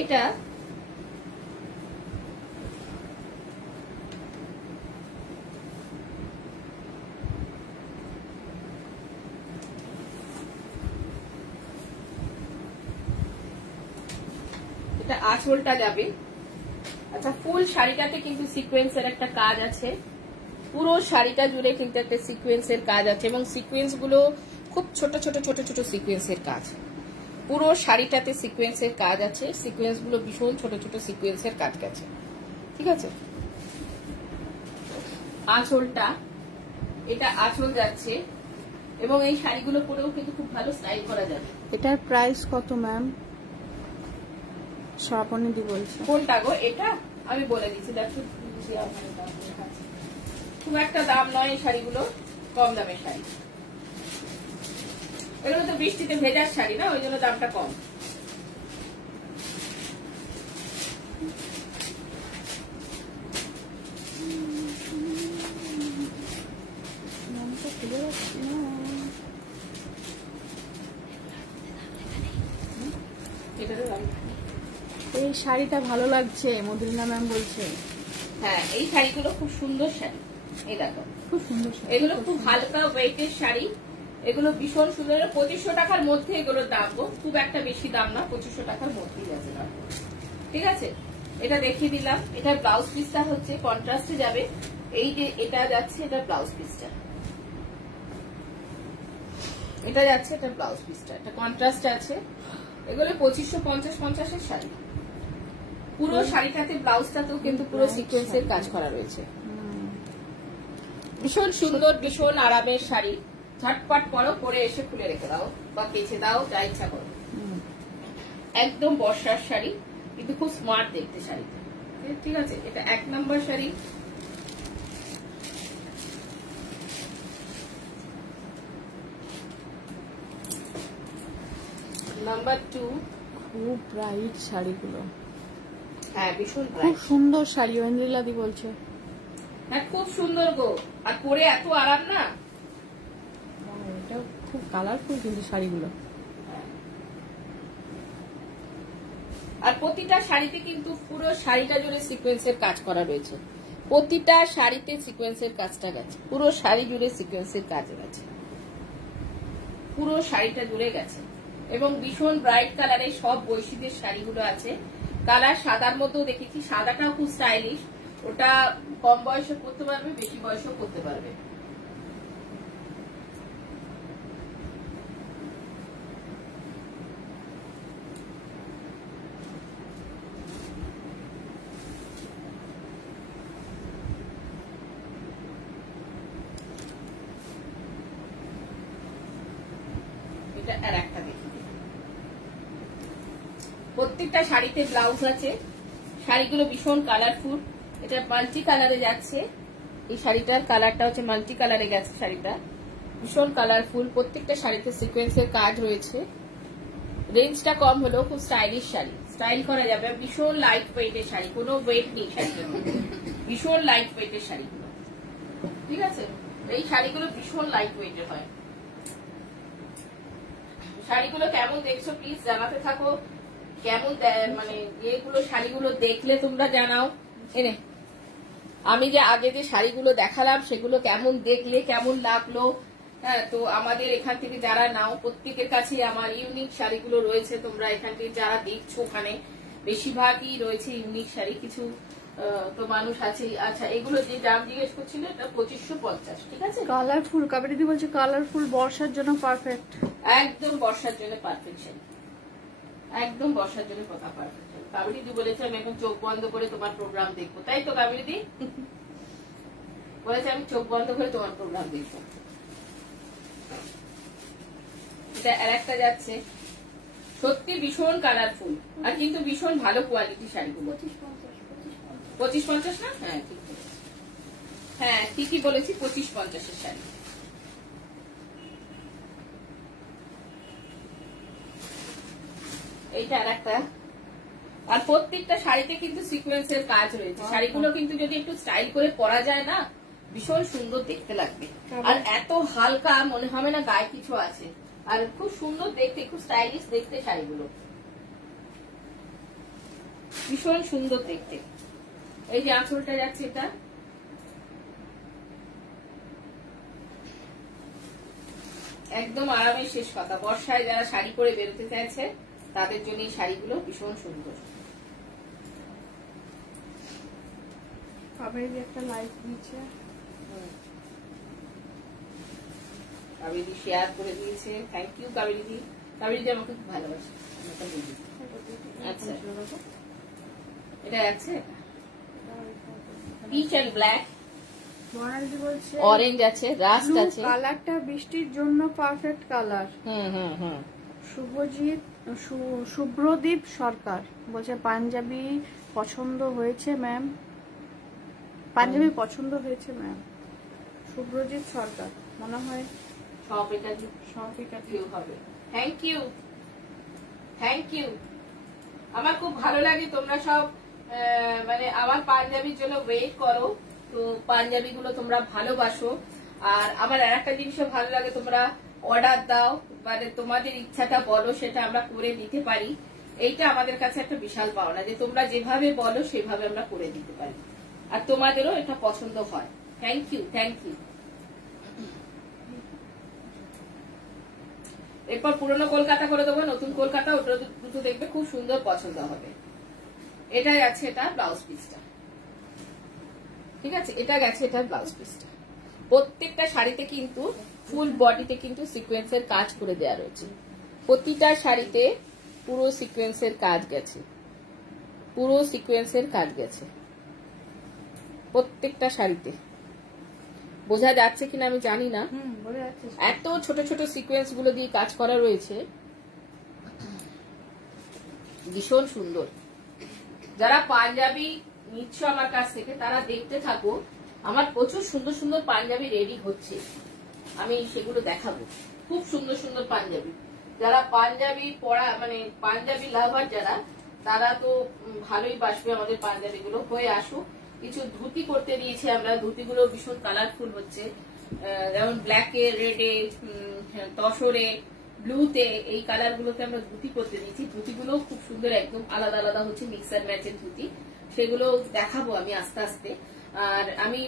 এটা আঁচলটা যাবে। আচ্ছা, ফুল শাড়িটাতে কিন্তু সিকোয়েন্সের একটা কাজ আছে, পুরো শাড়িটা জুড়ে কিন্তু একটা সিকোয়েন্সের কাজ আছে, এবং সিকোয়েন্স গুলো খুব ছোট ছোট ছোট ছোট সিকোয়েন্সের কাজ। পুরো শাড়িটাতে সিকোয়েন্সের কাজ আছে, সিকোয়েন্স গুলো ভীষণ ছোট ছোট সিকোয়েন্সের কাজ গেছে। ঠিক আছে, আঁচলটা, এটা আঁচল যাচ্ছে, এবং এই শাড়িগুলো পরেও কিন্তু খুব ভালো স্টাইল করা যাবে। এটার প্রাইস কত ম্যাম? শ্রাবণী দি বলছে। কোনটা গো? এটা আমি বলে দিচ্ছি, দেখো খুব একটা দাম নয় এই শাড়িগুলো, কম দামের শাড়ি। এগুলো তো বৃষ্টিতে ভেজার শাড়ি না, ওই জন্য দামটা কম। এই শাড়িটা ভালো লাগছে, মধুরিমা ম্যাম বলছে। হ্যাঁ, এই শাড়িগুলো খুব সুন্দর শাড়ি। এই দেখো, খুব সুন্দর শাড়ি, এগুলো খুব হালকা ওয়েটের শাড়ি, এগুলো ভীষণ সুন্দর। 2500 টাকার মধ্যে এগুলোর দাম গো, খুব একটা বেশি দাম না, 2500 টাকার মধ্যেই আছে দাম। ঠিক আছে, এটা দেখিয়ে দিলাম। এটা ব্লাউজ পিসটা হচ্ছে কন্ট্রাস্টে যাবে, এই যে এটা যাচ্ছে, এটা ব্লাউজ পিসটা, এটা যাচ্ছে, এটা ব্লাউজ পিসটা, এটা কন্ট্রাস্ট আছে। এগুলো 2550-50 শাড়ি। পুরো শাড়িটাতে ব্লাউজটাতেও কিন্তু পুরো সিকোয়েন্সের কাজ করা রয়েছে। ভীষণ সুন্দর, ভীষণ আরামের শাড়ি। ঝটপট পরো, পরে এসে খুলে রেখে দাও বা কেচে দাও, যা ইচ্ছা করো। একদম বর্ষার শাড়ি, কিন্তু খুব স্মার্ট দেখতে শাড়িটা। ঠিক আছে, এটা 1 নম্বর শাড়ি। নাম্বার 2, খুব ব্রাইট শাড়িগুলো। হ্যাঁ, ভীষণ খুব সুন্দর শাড়ি, ঐন্দ্রিলা দি বলছে। হ্যাঁ, খুব সুন্দর গো, আর পরে এত আরাম না। এটা খুব কালারফুল কিন্তু শাড়িগুলো। আর প্রতিটা শাড়িতে কিন্তু পুরো শাড়িটা জুড়ে সিকোয়েন্সের কাজ করা রয়েছে। প্রতিটা শাড়িতে সিকোয়েন্সের কাজটা গেছে, পুরো শাড়ি জুড়ে সিকোয়েন্সের কাজ গেছে, পুরো শাড়িটা জুড়ে গেছে। এবং ভীষণ ব্রাইট কালারের সব বৈশিদের শাড়িগুলো আছে। কালার সাদার মধ্যেও দেখেছি, সাদাটাও খুব স্টাইলিশ। ওটা কম বয়সে পরতে পারবে, বেশি বয়সেও পরতে পারবে। এটা আর একটা দেখি, প্রত্যেকটা শাড়িতে ব্লাউজ আছে। শাড়িগুলো ভীষণ কালারফুল, এটা মাল্টি কালারে যাচ্ছে। এই শাড়িটার কালারটা হচ্ছে মাল্টি কালারে গেছে, শাড়িটা ভীষণ কালারফুল। প্রত্যেকটা শাড়িতে সিকোয়েন্সের কাজ রয়েছে। রেঞ্জটা কম হলেও খুব স্টাইলিশ শাড়ি, স্টাইল করা যাবে। ভীষণ লাইট ওয়েটের শাড়ি, কোনো ওয়েট নেই শাড়িটার মধ্যে, ভীষণ লাইট ওয়েটের শাড়িগুলো। ঠিক আছে, এই শাড়িগুলো ভীষণ লাইট ওয়েটের হয়। শাড়িগুলো কেমন দেখছো প্লিজ জানাতে থাকো, কেমন মানে এগুলো শাড়িগুলো দেখলে তোমরা জানাও। এনে আমি যে আগে যে শাড়িগুলো দেখালাম সেগুলো কেমন দেখলে, কেমন লাগলো। হ্যাঁ, তো আমাদের এখান থেকে যারা নাও প্রত্যেকের কাছে আমার ইউনিক শাড়িগুলো রয়েছে। তোমরা এখান থেকে যারা দেখছো, ওখানে বেশিরভাগই রয়েছে ইউনিক শাড়ি, কিছু তো মানুষ আছে। আচ্ছা, এগুলো যে দাম জিজ্ঞেস করছিল, এটা 2550। ঠিক আছে, কালারফুল, কাবেরী বলছে কালারফুল, বর্ষার জন্য পারফেক্ট। একদম বর্ষার জন্য পারফেক্ট শাড়ি, একদম বর্ষার জন্য পারফেক্ট। কাবেরী দি বলেছে আমি এখন চোখ বন্ধ করে তোমার প্রোগ্রাম দেখবো, তাই তো কাবেরী দি বলেছে আমি চোখ বন্ধ করে তোমার প্রোগ্রাম দেখবো। এটা আর একটা যাচ্ছে, সত্যি ভীষণ কালারফুল, আর কিন্তু ভীষণ ভালো কোয়ালিটি শাড়িগুলো। 2550 না? হ্যাঁ ঠিক, হ্যাঁ ঠিকই বলেছি, 2550-এর শাড়ি। এইটা আর একটা আর প্রত্যেকটা শাড়িতে কিন্তু সিকোয়েন্সের কাজ রয়েছে। শাড়িগুলো কিন্তু যদি একটু স্টাইল করে পরা যায় না, ভীষণ সুন্দর দেখতে লাগবে। আর এত হালকা মনে হবে না গায়ে কিছু আছে, আর খুব সুন্দর দেখতে, খুব স্টাইলিশ দেখতে শাড়িগুলো, ভীষণ সুন্দর দেখতে। এই যে আঁচলটা যাচ্ছে, এটা একদম আরামের শেষ কথা। বর্ষায় যারা শাড়ি পরে বেরোতে চাইছে তাদের জন্য এই শাড়িগুলো ভীষণ সুন্দর। কাবেরি একটা লাইক দিয়েছে, কাবেরি শেয়ার করে দিয়েছে, থ্যাংক ইউ কাবেরি দি। কাবেরি দি আমাকে খুব ভালোবাসে। আচ্ছা, এটা আছে পিচ এন্ড ব্ল্যাক, বর্ণালী বলছে অরেঞ্জ আছে, রাস্ট আছে। কালারটা বৃষ্টির জন্য পারফেক্ট কালার। শুভ্রদীপ সরকার বলছে পাঞ্জাবি পছন্দ হয়েছে ম্যাম, পাঞ্জাবি পছন্দ হয়েছে ম্যাম। শুভ্রজিৎ সরকার মনে হয় সপিকা হবে। Thank you, thank you. আমার খুব ভালো লাগে তোমরা সব মানে আমার পাঞ্জাবির জন্য ওয়েট করো, তো পাঞ্জাবি গুলো তোমরা ভালোবাসো। আর আমার আর একটা জিনিসও ভালো লাগে, তোমরা অর্ডার দাও, মানে তোমাদের ইচ্ছাটা বলো, সেটা আমরা করে দিতে পারি। এইটা আমাদের কাছে একটা বিশাল পাওনা, যে তোমরা যেভাবে বলো সেভাবে আমরা করে দিতে পারি, আর তোমাদেরও এটা পছন্দ হয়। Thank you, thank you. এরপর পুরনো কলকাতা করে দেবো, নতুন কলকাতা, ওটা দুটো দেখবে খুব সুন্দর পছন্দ হবে। এটাই আছে, এটা ব্লাউজ পিসটা, ঠিক আছে, এটা গেছে এটা ব্লাউজ পিসটা। প্রত্যেকটা শাড়িতে কিন্তু ফুল বডিতে কিন্তু সিকোয়েন্সের কাজ করে দেওয়া রয়েছে। প্রতিটা শাড়িতে পুরো সিকোয়েন্সের কাজ গেছে, পুরো সিকোয়েন্সের কাজ গেছে প্রত্যেকটা শাড়িতে। বোঝা যাচ্ছে কিনা আমি জানি না, এত ছোট ছোট সিকোয়েন্স গুলো দিয়ে কাজ করা রয়েছে, ভীষণ সুন্দর। যারা পাঞ্জাবি নিচ্ছ আমার কাছ থেকে তারা দেখতে থাকো, আমার প্রচুর সুন্দর সুন্দর পাঞ্জাবি রেডি হচ্ছে, আমি সেগুলো দেখাবো। খুব সুন্দর সুন্দর পাঞ্জাবি, যারা পাঞ্জাবি পরা মানে পাঞ্জাবি লাভার যারা, তারা তো ভালোই বাসবে আমাদের পাঞ্জাবি গুলো। হয়ে আসুক। কিছু ধুতি করতে দিয়েছি আমরা, ধুতিগুলো ভীষণ কালারফুল হচ্ছে, যেমন ব্ল্যাকে, রেডে, তসরে, ব্লুতে, এই কালার গুলোকে আমরা ধুতি করতে দিয়েছি। ধুতিগুলো খুব সুন্দর, একদম আলাদা আলাদা হচ্ছে, মিক্সার ম্যাচের ধুতি, সেগুলো দেখাবো আমি আস্তে আস্তে। আর আমি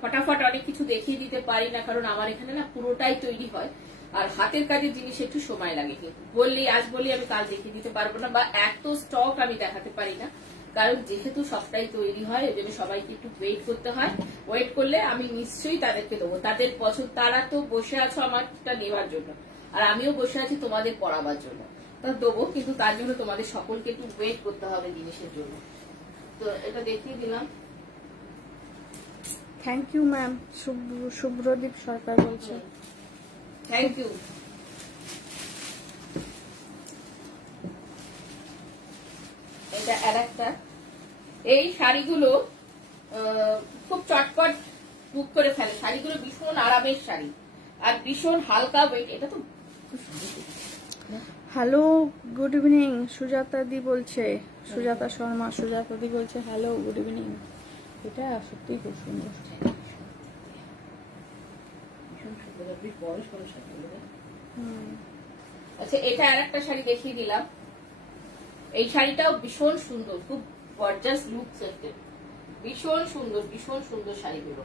ফটাফট অনেক কিছু দেখিয়ে দিতে পারি না, কারণ আমার এখানে না পুরোটাই তৈরি হয়, আর হাতের কাজের জিনিস একটু সময় লাগে। কিন্তু বললি আজ বলি আমি কাল দেখিয়ে দিতে পারবো না, বা এত স্টক আমি দেখাতে পারি না, কারণ যেহেতু সবটাই তৈরি হয়, ওই জন্য সবাইকে একটু ওয়েট করতে হয়। ওয়েট করলে আমি নিশ্চয়ই তাদেরকে দেবো, তাদের পছন্দ। তারা তো বসে আছো আমারটা নেওয়ার জন্য, আর আমিও বসে আছি তোমাদের পড়াবার জন্য, তা দেবো, কিন্তু তার জন্য তোমাদের সকলকে একটু ওয়েট করতে হবে জিনিসের জন্য। তো এটা দেখিয়ে দিলাম। থ্যাংক ইউ ম্যাম, শুভ্রদীপ সরকার বলছে থ্যাংক ইউ। এটা আর একটা, এই শাড়িগুলো খুব চটপট বুক করে ফেলে। শাড়িগুলো ভীষণ আরামের শাড়ি আর ভীষণ হালকা ওয়েট। এটা তো হ্যালো গুড ইভিনিং সুজাতা দি বলছে, সুজাতা শর্মা, সুজাতা দি বলছে হ্যালো গুড ইভিনিং। এটা সত্যি খুব সুন্দর। আচ্ছা, এটা আর একটা শাড়ি দেখিয়ে দিলাম। এই শাড়িটাও ভীষণ সুন্দর, খুব গর্জাস লুক সেটেড, ভীষণ সুন্দর, ভীষণ সুন্দর শাড়িগুলো।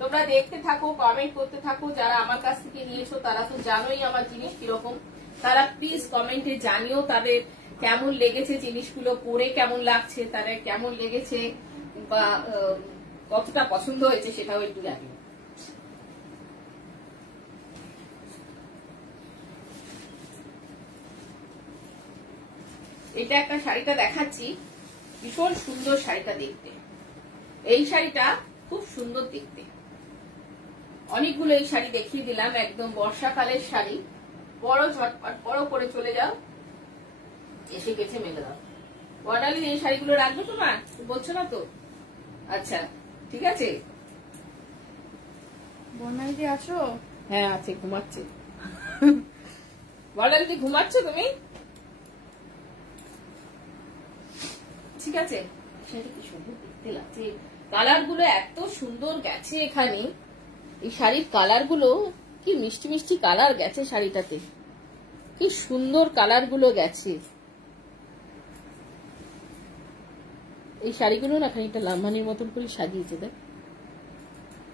তোমরা দেখতে থাকো, কমেন্ট করতে থাকো। যারা আমার কাছ থেকে নিয়েছো তারা তো জানোই আমার জিনিস কিরকম। তারা প্লিজ কমেন্টে জানিও তাদের কেমন লেগেছে জিনিসগুলো, পরে কেমন লাগছে, তাদের কেমন লেগেছে বা কতটা পছন্দ হয়েছে সেটাও একটু জানিও। এটা একটা শাড়িটা দেখাচ্ছি, ভীষণ সুন্দর শাড়িটা দেখতে। এই শাড়িটা খুব সুন্দর দেখতে। অনেকগুলো এই শাড়ি দেখিয়ে দিলাম, একদম বর্ষাকালের শাড়ি। বড় ঝটপট বড় করে চলে যাও, এসে গেছে মেলে দাও। বর্ণালী এই শাড়িগুলো রাখবে তোমার, বলছো না তো? আচ্ছা ঠিক আছে। বর্ণালী আছো? হ্যাঁ আছে, ঘুমাচ্ছে। বর্ণালী ঘুমাচ্ছ তুমি? আছে? শাড়িটা কি সুন্দর দেখতে লাগছে, কালার গুলো এত সুন্দর গেছে এখানে, এই শাড়ির কালার গুলো কি মিষ্টি মিষ্টি কালার গেছে শাড়িটাতে, কি সুন্দর কালার গুলো গেছে। এই শাড়িগুলো না খানিকটা লাম্বানির মতন করে সাজিয়েছে, দেখ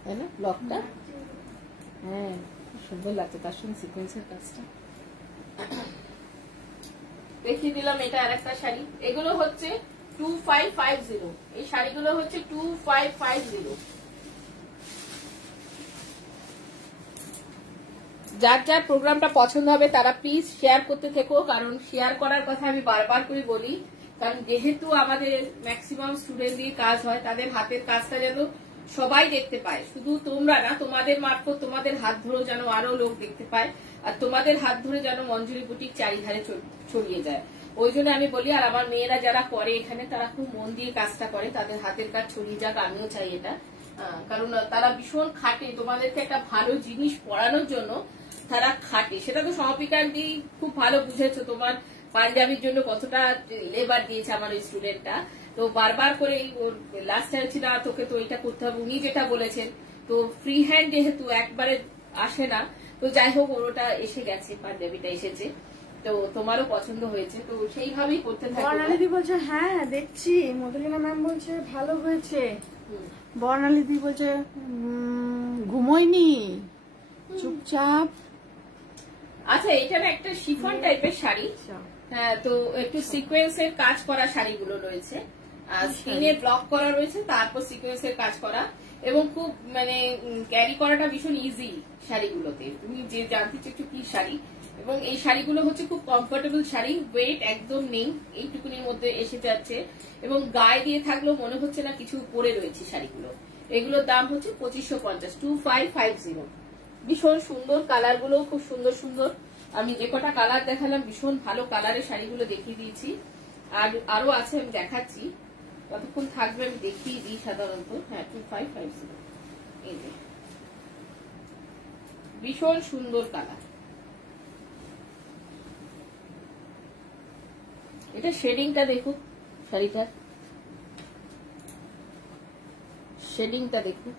তাই না ব্লকটা? হ্যাঁ সুন্দর লাগছে, তার সঙ্গে সিকোয়েন্সের কাজটা দেখিয়ে দিলাম। এটা আর একটা শাড়ি, এগুলো হচ্ছে 2550, এই শাড়িগুলো হচ্ছে 2550। যার যার প্রোগ্রামটা পছন্দ হবে তারা প্লিজ শেয়ার করতে থেকো, কারণ শেয়ার করার কথা আমি বারবার করে বলি, কারণ যেহেতু আমাদের ম্যাক্সিমাম স্টুডেন্ট দিয়ে কাজ হয়, তাদের হাতের কাজটা যেন সবাই দেখতে পায়, শুধু তোমরা না, তোমাদের মারফত তোমাদের হাত ধরেও যেন আরো লোক দেখতে পায়, আর তোমাদের হাত ধরে যেন মঞ্জুরি বুটিক চারিধারে ছড়িয়ে যায়। ওই জন্য আমি বলি, আর আমার মেয়েরা যারা করে এখানে তারা খুব মন দিয়ে কাজটা করে, তাদের হাতের কাজ ছড়িয়ে যাক, আমিও চাই এটা, কারণ তারা ভীষণ খাটে তোমাদেরকে একটা ভালো জিনিস পড়ানোর জন্য, তারা খাটে। সেটা তো সমাপিকার দিয়ে খুব ভালো বুঝেছো, তোমার পাঞ্জাবির জন্য কতটা লেবার দিয়েছে আমার ওই স্টুডেন্টটা, তো বারবার করে লাস্ট টাইম ছিল তোকে তো এটা করতে হবে, উনি যেটা বলেছেন, তো ফ্রি হ্যান্ড যেহেতু একবারে আসে না, তো যাই হোক ওটা এসে গেছে, পাঞ্জাবিটা এসেছে, তো তোমারও পছন্দ হয়েছে, তো সেইভাবেই করতে থাকো। বর্ণালীদি বলছে হ্যাঁ দেখছি, মধুলিনা ম্যাম বলছে ভালো হয়েছে, বর্ণালীদি বলছে ঘুমোয়নি চুপচাপ। আচ্ছা এটা না একটা শিফন টাইপের শাড়ি, হ্যাঁ, তো একটু সিকোয়েন্সের কাজ করা শাড়িগুলো রয়েছে, স্কিনে ব্লক করা রয়েছে, তারপর সিকোয়েন্সের কাজ করা, এবং খুব মানে ক্যারি করাটা ভীষণ ইজি শাড়িগুলোতে। তুমি যে জানতে চাইছো কি শাড়ি, এবং এই শাড়িগুলো হচ্ছে খুব কমফোর্টেবল শাড়ি, ওয়েট একদম নেই, এইটুকুনির মধ্যে এসে যাচ্ছে, এবং গায়ে দিয়ে থাকলেও মনে হচ্ছে না কিছু পরে রয়েছে শাড়িগুলো। এগুলোর দাম হচ্ছে 2550, 2550। ভীষণ সুন্দর, কালার গুলো খুব সুন্দর সুন্দর, আমি যে কটা কালার দেখালাম ভীষণ ভালো কালারের শাড়িগুলো দেখিয়ে দিয়েছি, আর আরো আছে আমি দেখাচ্ছি, কতক্ষণ থাকবে আমি দেখিয়ে দিই সাধারণত। হ্যাঁ 2550, এই যে ভীষণ সুন্দর কালার, এটা শেডিংটা দেখুন, শাড়িটার শেডিংটা দেখুন,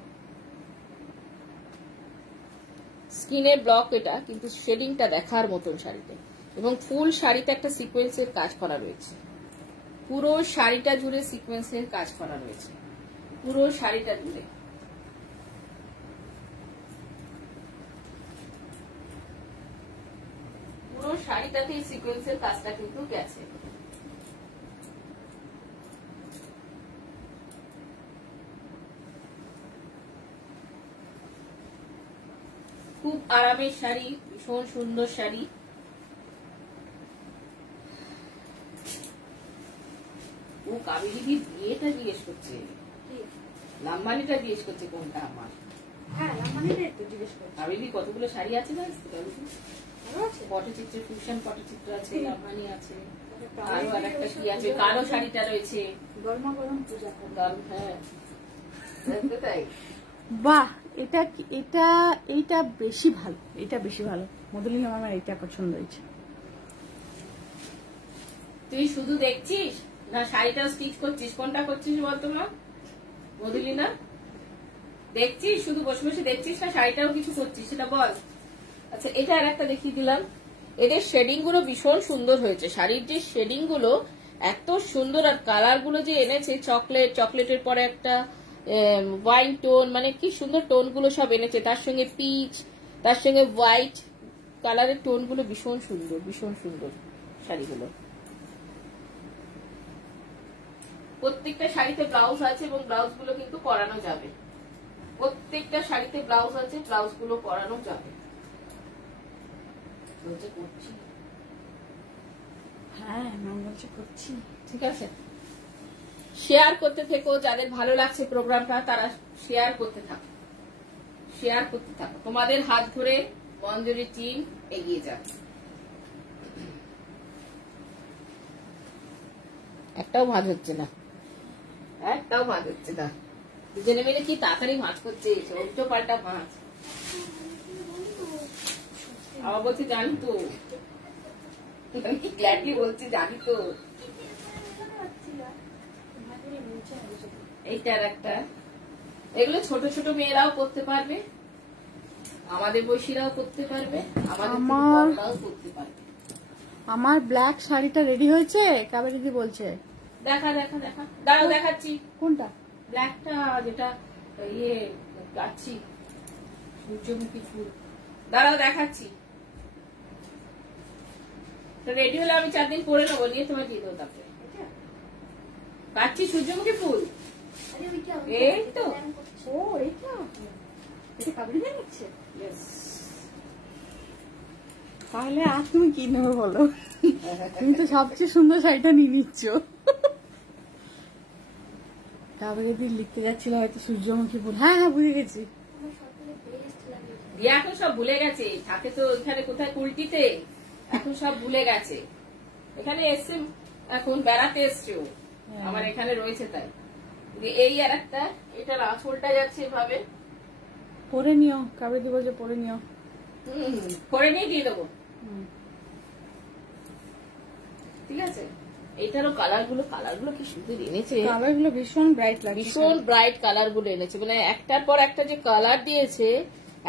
স্কিনের ব্লক এটা, কিন্তু শেডিংটা দেখার মতন শাড়িতে, এবং ফুল শাড়িতে একটা সিকোয়েন্সের কাজ করা রয়েছে, পুরো শাড়িটা জুড়ে সিকোয়েন্সের কাজ করা রয়েছে, পুরো শাড়িটা জুড়ে। পুরো শাড়িটাতে সিকোয়েন্সের কাজটা কিন্তু গেছে। খুব আরামের শাড়ি, ভীষণ সুন্দর শাড়ি। ও কাবেরীদির বিয়েটা জিজ্ঞেস করছে, লাম্বানিটা জিজ্ঞেস করছে কোনটা আমার। হ্যাঁ লাম্বানিটাই তো জিজ্ঞেস করছি। কাবেরী কতগুলো শাড়ি আছে জানিস তো? পটচিত্র, ফিউশন পটচিত্র আছে, লাম্বানি আছে, আরো আর একটা কি আছে, কালো শাড়িটা রয়েছে, গরমা গরম পূজা দারুণ। হ্যাঁ তাই, বাহ, এটা এটা এইটা বেশি ভালো, এটা বেশি ভালো, মধুলিনা আমার এটা পছন্দ হয়েছে। তুই শুধু দেখছিস না শাড়িটা স্টিচ করছিস, কোনটা করছিস বলতো মা? মধুলিনা দেখছিস, শুধু বসে বসে দেখছিস না শাড়িটাও কিছু করছিস, সেটা বল। আচ্ছা এটা আর একটা দেখিয়ে দিলাম, এদের শেডিং গুলো ভীষণ সুন্দর হয়েছে, শাড়ির যে শেডিং গুলো এত সুন্দর, আর কালার গুলো যে এনেছে, চকলেটের পরে একটা ওয়াইন টোন, মানে কি সুন্দর টোন গুলো সব এনেছে, তার সঙ্গে পিচ, তার সঙ্গে হোয়াইট কালারের টোন গুলো ভীষণ সুন্দর, ভীষণ সুন্দর শাড়িগুলো। প্রত্যেকটা শাড়িতে ব্লাউজ আছে, এবং ব্লাউজ গুলো কিন্তু পরানো যাবে, প্রত্যেকটা শাড়িতে ব্লাউজ আছে, ব্লাউজ গুলো পরানো যাবে। করছি, হ্যাঁ ম্যাম বলছে করছি, ঠিক আছে। শেয়ার করতে থেকো, যাদের ভালো লাগছে প্রোগ্রামটা তারা শেয়ার করতে থাকো, শেয়ার করতে থাকো, তোমাদের হাত ধরে মঞ্জুরি টিম এগিয়ে যাবে। একটাও ভাঁজ হচ্ছে না, একটাও ভাঁজ হচ্ছে না, দুজনে মিলে কি তাড়াতাড়ি ভাঁজ করছে, উল্টো পাল্টা ভাঁজ। আবার বলছে জানি তো, কি গ্ল্যাডলি বলছে জানি তো, এইটার একটা, এগুলো ছোট ছোট মেয়েরাও করতে পারবে, আমাদের বয়সীরাও করতে পারবে, আমাদের বড়রাও করতে পারবে। আমার ব্ল্যাক শাড়িটা রেডি হয়েছে, কাবেরী দি বলছে। দেখা দেখা দেখা, দাঁড়াও দেখাচ্ছি। কোনটা? ব্ল্যাকটা, যেটা ইয়ে গাচ্ছি সূর্যমুখী ফুল, দাঁড়াও দেখাচ্ছি। রেডি হলে আমি 4 দিন পরে নেবো, নিয়ে তোমার দিয়ে দেবো। তারপরে গাচ্ছি সূর্যমুখী ফুল, এই তো। ও এইটা, এটা কাবেরী দি নিচ্ছে। তাহলে আর তুমি কি নেবে বলো? তুমি তো সবচেয়ে সুন্দর শাড়িটা নিয়ে নিচ্ছ। কাবেরী দি লিখতে যাচ্ছিল হয়তো সূর্যমুখী ফুল। হ্যাঁ হ্যাঁ বুঝে গেছি। দিয়ে এখন সব ভুলে গেছে, থাকে তো এখানে কোথায় কুলটিতে, এখন সব ভুলে গেছে। এখানে এসছে, এখন বেড়াতে এসছে ও, আমার এখানে রয়েছে তাই। এই আর একটা, এটার আঁচলটা যাচ্ছে এভাবে, পরে নিও, কাবেরী দি বলছে পরে নিও। পরে নিয়ে দিয়ে দেবো, ঠিক আছে। এইটারও কালার গুলো কি সুন্দর এনেছে, কালার গুলো ভীষণ ব্রাইট লাগে, ভীষণ ব্রাইট কালার গুলো এনেছে, মানে একটার পর একটা যে কালার দিয়েছে,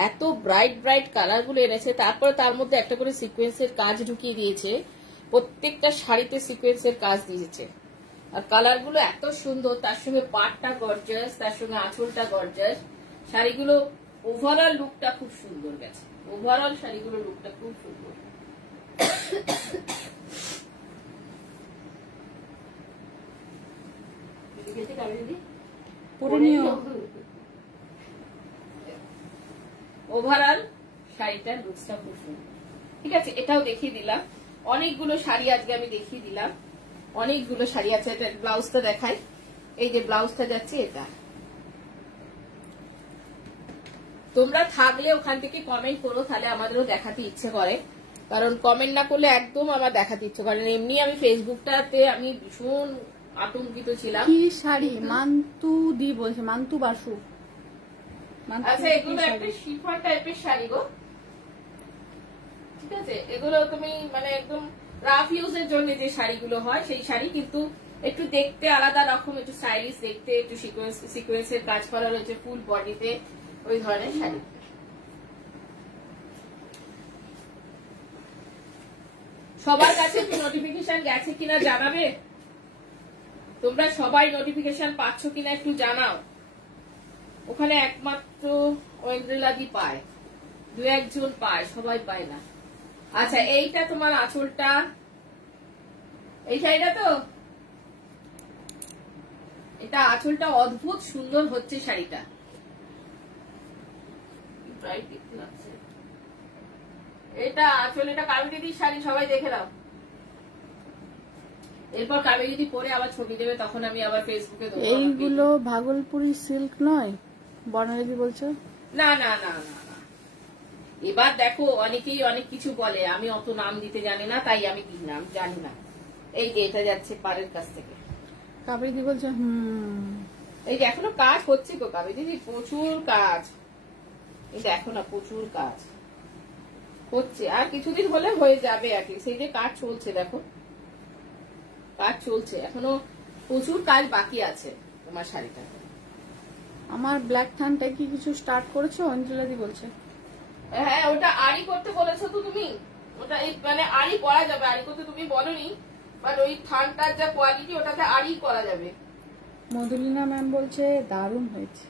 এত ব্রাইট ব্রাইট কালার গুলো এনেছে। তারপরে তার মধ্যে একটা করে সিকোয়েন্সের কাজ ঢুকিয়ে দিয়েছে, প্রত্যেকটা শাড়িতে সিকোয়েন্সের কাজ দিয়েছে। আর কালার গুলো এত সুন্দর, তার সঙ্গে পাটটা গর্জাস, তার সঙ্গে আঁচলটা গর্জাস। শাড়িগুলো ওভারঅল লুকটা খুব সুন্দর গেছে, ওভারঅল শাড়িগুলো লুকটা খুব সুন্দর। পরে নিও। ওভারঅল শাড়িটার লুকসটা খুব সুন্দর, ঠিক আছে। এটাও দেখিয়ে দিলাম, অনেকগুলো শাড়ি আজকে আমি দেখিয়ে দিলাম, অনেকগুলো শাড়ি আছে। এটা ব্লাউজটা দেখাই, এই যে ব্লাউজটা যাচ্ছে এটা। তোমরা থাকলে ওখান থেকে কমেন্ট করো, তাহলে আমাদেরও দেখাতে ইচ্ছে করে, কারণ কমেন্ট না করলে একদম আমার দেখাতে ইচ্ছে করে না। এমনি আমি ফেসবুকটাতে আমি ভীষণ আতঙ্কিত ছিলাম। কি শাড়ি? মান্তু দি বলছে, মান্তু বাসু। আচ্ছা, এগুলো একটা শিফন টাইপের শাড়ি গো, ঠিক আছে। এগুলো তুমি মানে একদম রাফ ইউজের জন্য যে শাড়িগুলো হয় সেই শাড়ি, কিন্তু একটু দেখতে আলাদা রকম, একটু স্টাইলিশ দেখতে, একটু সিকোয়েন্সের কাজ করা রয়েছে ফুল বডিতে, ওই ধরনের শাড়ি। সবার কাছে কি নোটিফিকেশন গেছে কিনা জানাবে, তোমরা সবাই নোটিফিকেশন পাচ্ছ কিনা একটু জানাও। ওখানে একমাত্র ঐন্দ্রিলাদি পায়, 2-1 জন পায়, সবাই পায় না। আচ্ছা, এইটা তোমার আঁচলটা, এই শাড়িটা তো, এটা আঁচলটা অদ্ভুত সুন্দর হচ্ছে শাড়িটা, এটা আঁচল, এটা কাবেরী দিদির শাড়ি, সবাই দেখে নাও। এরপর কাবেরী দিদি পরে আবার ছবি দেবে, তখন আমি আবার ফেসবুকে দেবো। এইগুলো ভাগলপুরি সিল্ক নয়, বর্ণালী বলছো? না না না না না, এবার দেখো অনেকেই অনেক কিছু বলে, আমি অত নাম দিতে জানি না, তাই আমি কি নাম জানি না। এই যে এটা যাচ্ছে পাড়ের কাছ থেকে, কাবেরী দি বলছে এই যে এখনো কাজ হচ্ছে গো কাবেরী দিদি, প্রচুর কাজ, এটা এখনো প্রচুর কাজ হচ্ছে, আর কিছুদিন হলে হয়ে যাবে আর কি। সেই যে কাজ চলছে, দেখো কাজ চলছে, এখনো প্রচুর কাজ বাকি আছে তোমার শাড়িটা। আমার ব্ল্যাক থানটা কি কিছু স্টার্ট করেছো? অঞ্জলাদি বলছে। হ্যাঁ, ওটা আড়ি করতে বলেছো তো তুমি, ওটা মানে আড়ি করা যাবে, আড়ি করতে তুমি বলনি, বাট ওই থানটার যা কোয়ালিটি, ওটাতে আড়ি করা যাবে। মধুলিনা ম্যাম বলছে দারুণ হয়েছে।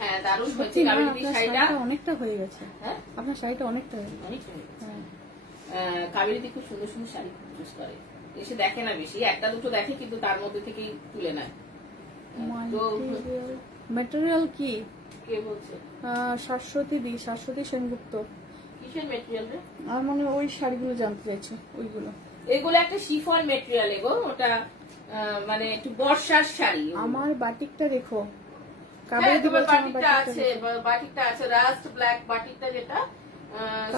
হ্যাঁ, দারুণ হয়েছে কাবেরী দিদির শাড়িটা, অনেকটা হয়ে গেছে। হ্যাঁ, আপনার শাড়িটা অনেকটা হয়ে গেছে। কাবেরী দিদি খুব সুন্দর সুন্দর শাড়ি চুজ করে, এসে দেখে না বেশি, একটা দুটো দেখে, কিন্তু তার মধ্যে থেকেই তুলে নেয়। ম্যাটেরিয়াল কি কে বলছে? শাশ্বতী দি, শাশ্বতী সেনগুপ্ত। কিসের মেটেরিয়াল রে? আর মানে ওই শাড়িগুলো জানতে চাইছো, ওইগুলো। এগুলো একটা শিফন মেটেরিয়াল এগো, ওটা মানে একটু বর্ষার শাড়ি। আমার বাটিকটা দেখো, কাবেরী দি বলছে বাটিকটা আছে, বাটিকটা আছে, রাস্ট ব্ল্যাক বাটিকটা, যেটা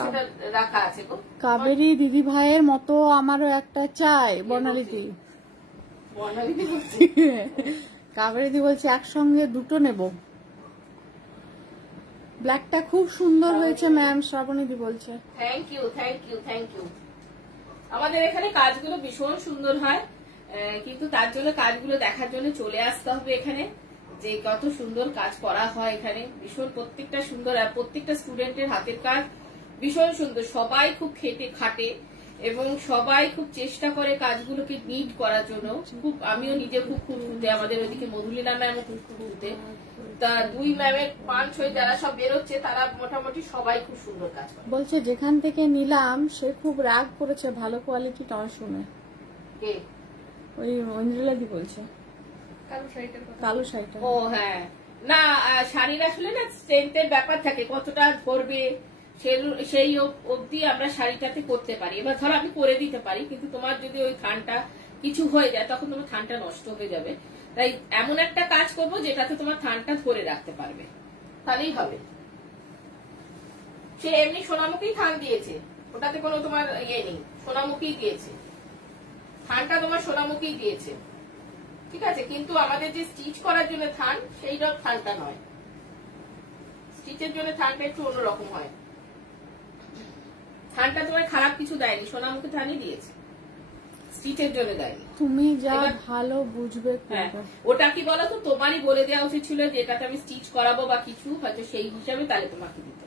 সেটা রাখা আছে গো। কাবেরী দিদি ভাইয়ের মতো আমারও একটা চাই, বর্ণালী দি। বর্ণালী দি বলছে, কাবেরী দি বলছে একসঙ্গে দুটো নেব। ব্ল্যাকটা খুব সুন্দর হয়েছে ম্যাম, শ্রাবণী দি বলছে। Thank you thank you thank you. আমাদের এখানে কাজগুলো ভীষণ সুন্দর হয়, কিন্তু তার জন্য কাজগুলো দেখার জন্য চলে আসতে হবে এখানে, যে কত সুন্দর কাজ করা হয় এখানে। ভীষণ প্রত্যেকটা সুন্দর, আর প্রত্যেকটা স্টুডেন্টের হাতের কাজ ভীষণ সুন্দর। সবাই খুব খাটে এবং সবাই খুব চেষ্টা করে কাজগুলোকে নিট করার জন্য। খুব আমিও নিজে খুব খুঁজতে, আমাদের ওইদিকে মধুলীনা ম্যামও খুব খুঁজতে, তা 2 ম্যামের 5-6 যারা সব বেরোচ্ছে তারা মোটামুটি সবাই খুব সুন্দর কাজ করে। বলছে যেখান থেকে নিলাম সে খুব রাগ করেছে ভালো কোয়ালিটি নয় শুনে। কে? ওই অঞ্জলাদি বলছে কালো শাড়িটা। ও হ্যাঁ, না শাড়ির আসলে না স্ট্রেংথের ব্যাপার থাকে, কতটা ধরবে সেই অবধি আমরা শাড়িটাতে করতে পারি। এবার ধরো আমি করে দিতে পারি, কিন্তু তোমার যদি ওই থানটা কিছু হয়ে যায় তখন তোমার থানটা নষ্ট হয়ে যাবে। তাই এমন একটা কাজ করব যেটাতে তোমার থানটা ধরে রাখতে পারবে, তাহলেই হবে। সে এমনি সোনামুখী থান দিয়েছে, ওটাতে কোনো তোমার ইয়ে নেই, সোনামুখী দিয়েছে থানটা, তোমার সোনামুখী দিয়েছে, ঠিক আছে। কিন্তু আমাদের যে স্টিচ করার জন্য থান, সেইটা থানটা নয়। স্টিচের জন্য থানটা একটু অন্যরকম হয়। থানটা তোমার খারাপ কিছু দেয়নি, সোনামুখী থানই দিয়েছে, স্টিচের জন্য দেয়নি। তুমি যা ভালো বুঝবে। হ্যাঁ, ওটা কি বলতো, তোমারই বলে দেওয়া উচিত ছিল যে এটাতে আমি স্টিচ করাবো বা কিছু, হয়তো সেই হিসাবে তাহলে তোমাকে দিতে।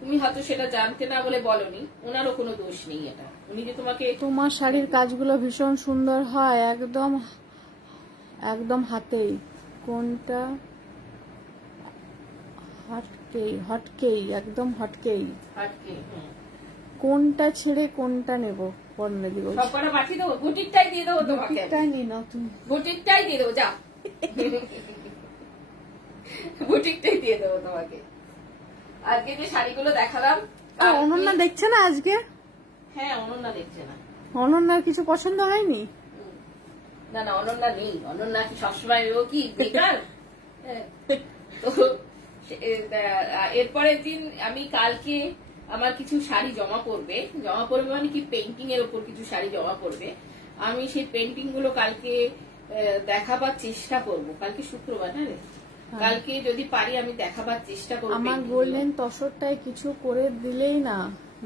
তুমি হয়তো সেটা জানতে না বলে বলনি, ওনারও কোনো দোষ নেই এটা। উনি যে তোমাকে, তোমার শাড়ির কাজগুলো ভীষণ সুন্দর হয়, একদম একদম হাতেই। কোনটা হটকেই একদম হটকেই। কোনটা ছেড়ে কোনটা নেব বর্ণালী বলছে। সবকটা পাঠিয়ে দেবো, বুটিকটাই দিয়ে দেবো তোমাকে। বুটিকটাই নিয়ে নাও তুমি। বুটিকটাই দিয়ে দেবো, যাও। বুটিকটাই দিয়ে দেবো তোমাকে। আজকে যে শাড়িগুলো দেখালাম, অনন্যা দেখছে না আজকে? হ্যাঁ, অনন্যা দেখছে না। অনন্যার কিছু পছন্দ হয়নি? না না, অনন্যা নেই। অনন্যা কি সবসময় ও কি বেকার? তো এরপরের দিন আমি কালকে আমার কিছু শাড়ি জমা পড়বে মানে কি পেন্টিং এর উপর কিছু শাড়ি জমা পড়বে। আমি সেই পেন্টিং গুলো কালকে দেখাবার চেষ্টা করব। কালকে শুক্রবার না রে, কালকে যদি পারি আমি দেখাবার চেষ্টা করব। আমার বললেন তসরটায় কিছু করে দিলেই না।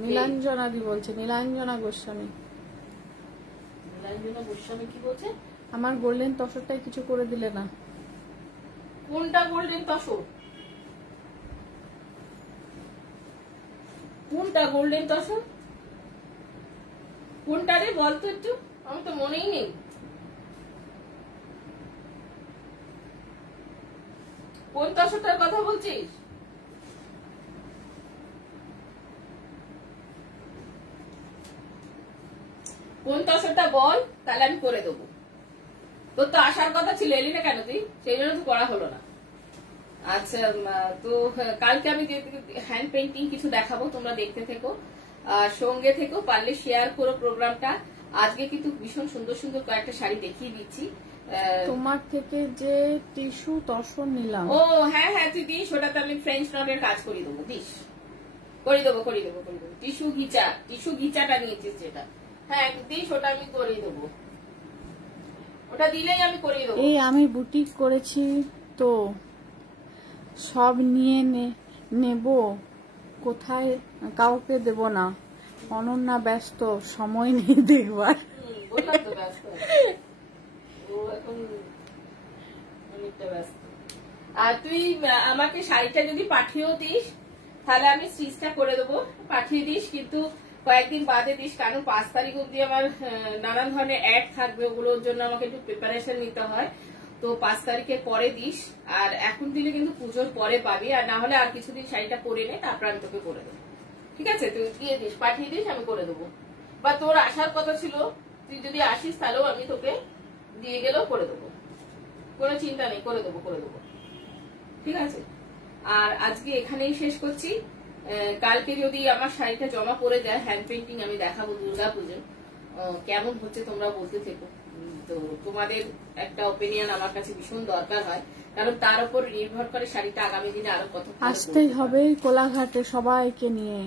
নীলাঞ্জনা দি বলছে, নীলাঞ্জনা গোস্বামী। নীলাঞ্জনা গোস্বামী কি বলছে? আমার গোল্ডেন তসরটাই কিছু করে দিলে না। কোনটা গোল্ডেন তসর? কোনটা গোল্ডেন তসর? কোনটা রে বলতো একটু, আমি তো মনেই নেই। কোন তসরটার কথা বলছিস? কোন তসরটা বল, তাহলে আমি করে দেবো। তোর তো আসার কথা ছিল, এলি না কেন তুই? সেই জন্য তো করা হলো না। আচ্ছা, তো কালকে আমি হ্যান্ড পেন্টিং কিছু দেখাবো, তোমরা দেখতে থেকো, সঙ্গে থেকো, পারলে শেয়ার করো প্রোগ্রামটা। আজকে কিন্তু ভীষণ সুন্দর সুন্দর কয়েকটা শাড়ি দেখিয়ে দিচ্ছি। তোমার থেকে যে টিস্যু তসর নিলাম। ও হ্যাঁ হ্যাঁ, তুই দিস, ওটাতে আমি ফ্রেঞ্চ নটের কাজ করিয়ে দেবো। দিস, করিয়ে দেবো। টিস্যু ঘিচাটা নিয়েছিস যেটা, হ্যাঁ দিস, ওটা আমি করিয়ে দেবো। ওটা দিলেই আমি করিয়ে দেবো। এই আমি বুটিক করেছি তো সব নিয়ে নেব, কোথায় কাউকে দেব না। অনন্যা ব্যস্ত, সময় নেই দেখবার। বললাম তো ব্যস্ত, ও এখন অনেকটা ব্যস্ত। আর তুই আমাকে শাড়িটা যদি পাঠিয়েও দিস তাহলে আমি স্টিচটা করে দেবো, পাঠিয়ে দিস, কিন্তু কয়েকদিন বাদে দিস, কারণ 5 তারিখ অব্দি আমার নানান ধরনের অ্যাড থাকবে, ওগুলোর জন্য আমাকে একটু প্রিপারেশন নিতে হয়। তো 5 তারিখের পরে দিস, আর এখন দিলে কিন্তু পুজোর পরে পাবি, আর না হলে আর কিছুদিন শাড়িটা পরে নে, তারপর আমি তোকে করে দেবো। ঠিক আছে, তুই দিয়ে দিস, পাঠিয়ে দিস, আমি করে দেবো। বা তোর আসার কথা ছিল, তুই যদি আসিস তাহলেও আমি তোকে দিয়ে গেলেও করে দেবো, কোনো চিন্তা নেই, করে দেবো। ঠিক আছে, আর আজকে এখানেই শেষ করছি। কালকে যদি আমার শাড়িটা জমা পড়ে যায়, হ্যান্ড পেন্টিং আমি দেখাবো দুর্গা পুজো, কেমন হচ্ছে তোমরা বলতে থেকো। তো তোমাদের একটা ওপিনিয়ন আমার কাছে ভীষণ দরকার হয়, কারণ তার উপর নির্ভর করে শাড়িটা আগামী দিনে আরো কত। আসতেই হবে কোলাঘাটে সবাইকে নিয়ে,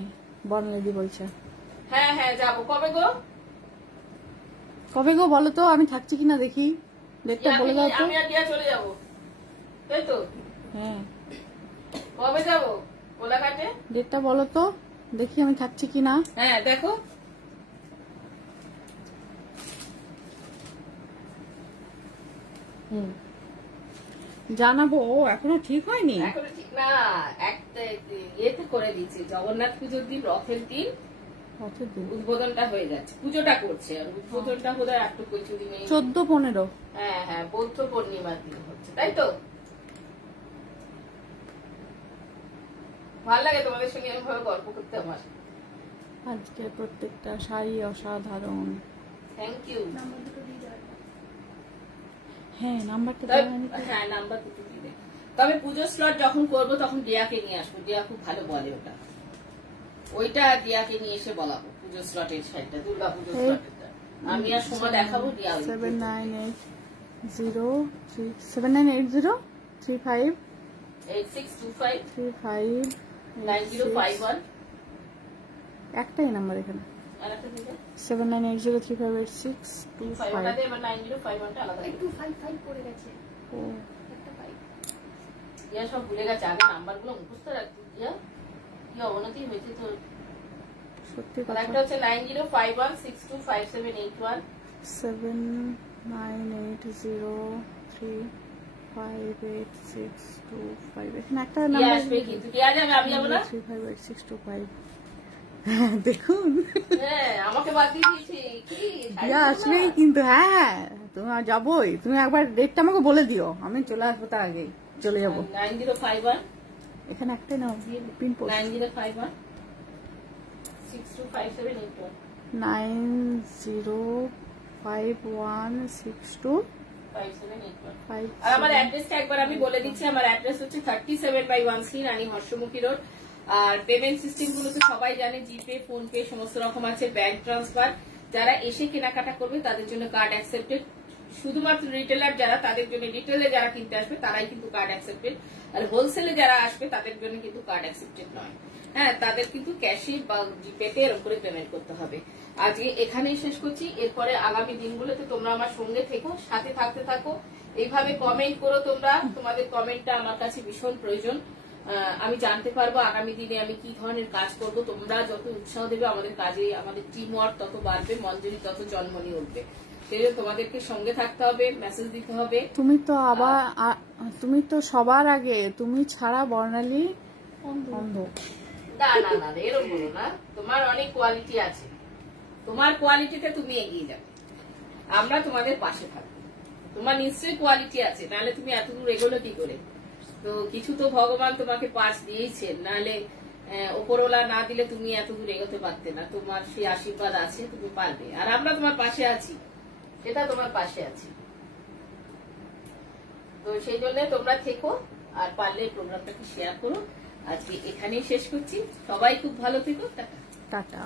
বর্ণালী বলছে। হ্যাঁ হ্যাঁ, যাবো। কবে গো বলো তো, আমি থাকছি কিনা দেখি, ডেটটা বলে দাও তো। আমি আর দিয়া চলে যাবো, তাই তো? হ্যাঁ, কবে যাবো কোলাঘাটে? ডেটটা বলো তো দেখি আমি থাকছি কিনা। হ্যাঁ দেখো, জানাবো, এখনো ঠিক হয়নি। এখনো ঠিক না, একটা ইয়েতে করে দিচ্ছি, জগন্নাথ পুজোর দিন, রথের দিন উদ্বোধনটা হয়ে যাচ্ছে, পুজোটা করছে, আর উদ্বোধনটা বোধ হয় একটু কিছু দিনে 14-15। হ্যাঁ হ্যাঁ, বৌদ্ধ পূর্ণিমার দিন হচ্ছে, তাই তো? ভালো লাগে তোমাদের সঙ্গে এরকম গল্প করতে আমার। আজকে প্রত্যেকটা শাড়ি অসাধারণ। Thank you. হ্যাঁ, নাম্বারটা হ্যাঁ, নাম্বার দুটো দিবে। তবে পুজোর স্লট যখন করবো তখন দিয়াকে নিয়ে আসবো, দিয়া খুব ভালো বলে ওটা, ওইটা দিয়াকে নিয়ে এসে বলাবো পুজোর স্লটের শাড়িটা, দুর্গা পুজোর স্লটেরটা। আমি আর সময় দেখাবো, দিয়া 798035 একটাই নাম্বার এখানে, 7980358625। সব ভুলে গেছে, আগে নাম্বার গুলো মুখস্থ রাখতে, কি অবনতি হয়েছে তোর। সত্যি কথা, একটা হচ্ছে 9051625781, 7980358625। এখানে একটা নাম্বার আসবে, কিন্তু দেয়া যাবে, আমি যাবো না। 358625। দেখুন, হ্যাঁ আমাকে বাদ দিয়ে দিয়েছি কি আসবেই কিন্তু। হ্যাঁ, তুমি যাবোই, তুমি একবার ডেটটা আমাকে বলে দিও, আমি চলে আসবো, তার আগে চলে যাবো। 9051 এখানে একটাই নাও, পিনকোড 9051 625781, 9051625781। আর আমার অ্যাড্রেসটা একবার আমি বলে দিচ্ছি, আমার অ্যাড্রেস হচ্ছে 37/13 রানী হর্ষমুখী রোড। আর পেমেন্ট সিস্টেম গুলো তো সবাই জানে, জিপে, ফোন পে সমস্ত রকম আছে, ব্যাংক ট্রান্সফার। যারা এসে কেনাকাটা করবে তাদের জন্য কার্ড অ্যাকসেপ্টেড, শুধুমাত্র রিটেলার যারা, তাদের জন্য, রিটেলে যারা কিনতে আসবে তারাই কিন্তু কার্ড অ্যাকসেপ্টেড, আর হোলসেলে যারা আসবে তাদের জন্য কিন্তু কার্ড অ্যাকসেপ্টেড নয়। হ্যাঁ, তাদের কিন্তু ক্যাশে বা জিপেতে এরকম করে পেমেন্ট করতে হবে। আজকে এখানেই শেষ করছি, এরপরে আগামী দিনগুলোতে তোমরা আমার সঙ্গে থেকো, সাথে থাকতে থাকো, এইভাবে কমেন্ট করো তোমরা, তোমাদের কমেন্টটা আমার কাছে ভীষণ প্রয়োজন। আমি জানতে পারবো আগামী দিনে আমি কি ধরনের কাজ করব। তোমরা যত উৎসাহ দেবে আমাদের কাজে, আমাদের টিম ওয়ার্ক তত বাড়বে, মঞ্জুরি তত জন্মনি উঠবে। সেই জন্য তোমাদেরকে সঙ্গে থাকতে হবে, মেসেজ দিতে হবে। তুমি তো আবার, তুমি তো সবার আগে, তুমি ছাড়া বর্ণালী অন্ধ। না না না, এরকম বলো না, তোমার অনেক কোয়ালিটি আছে, তোমার কোয়ালিটিতে তুমি এগিয়ে যাবে, আমরা তোমাদের পাশে থাকবো। তোমার নিশ্চয়ই কোয়ালিটি আছে, নাহলে তুমি এত দূর এগোলো কি করে? তো কিছু তো ভগবান তোমাকে পাশ দিয়েছেন, নাহলে ওপরওয়ালা না দিলে তুমি এত দূর এগোতে পারতে না। তোমার সেই আশীর্বাদ আছে, তুমি পারবে, আর আমরা তোমার পাশে আছি, সেটা তোমার পাশে আছি। তো সেই জন্য তোমরা থেকো, আর পারলে প্রোগ্রামটাকে শেয়ার করো। আজকে এখানেই শেষ করছি, সবাই খুব ভালো থেকো, টাটা।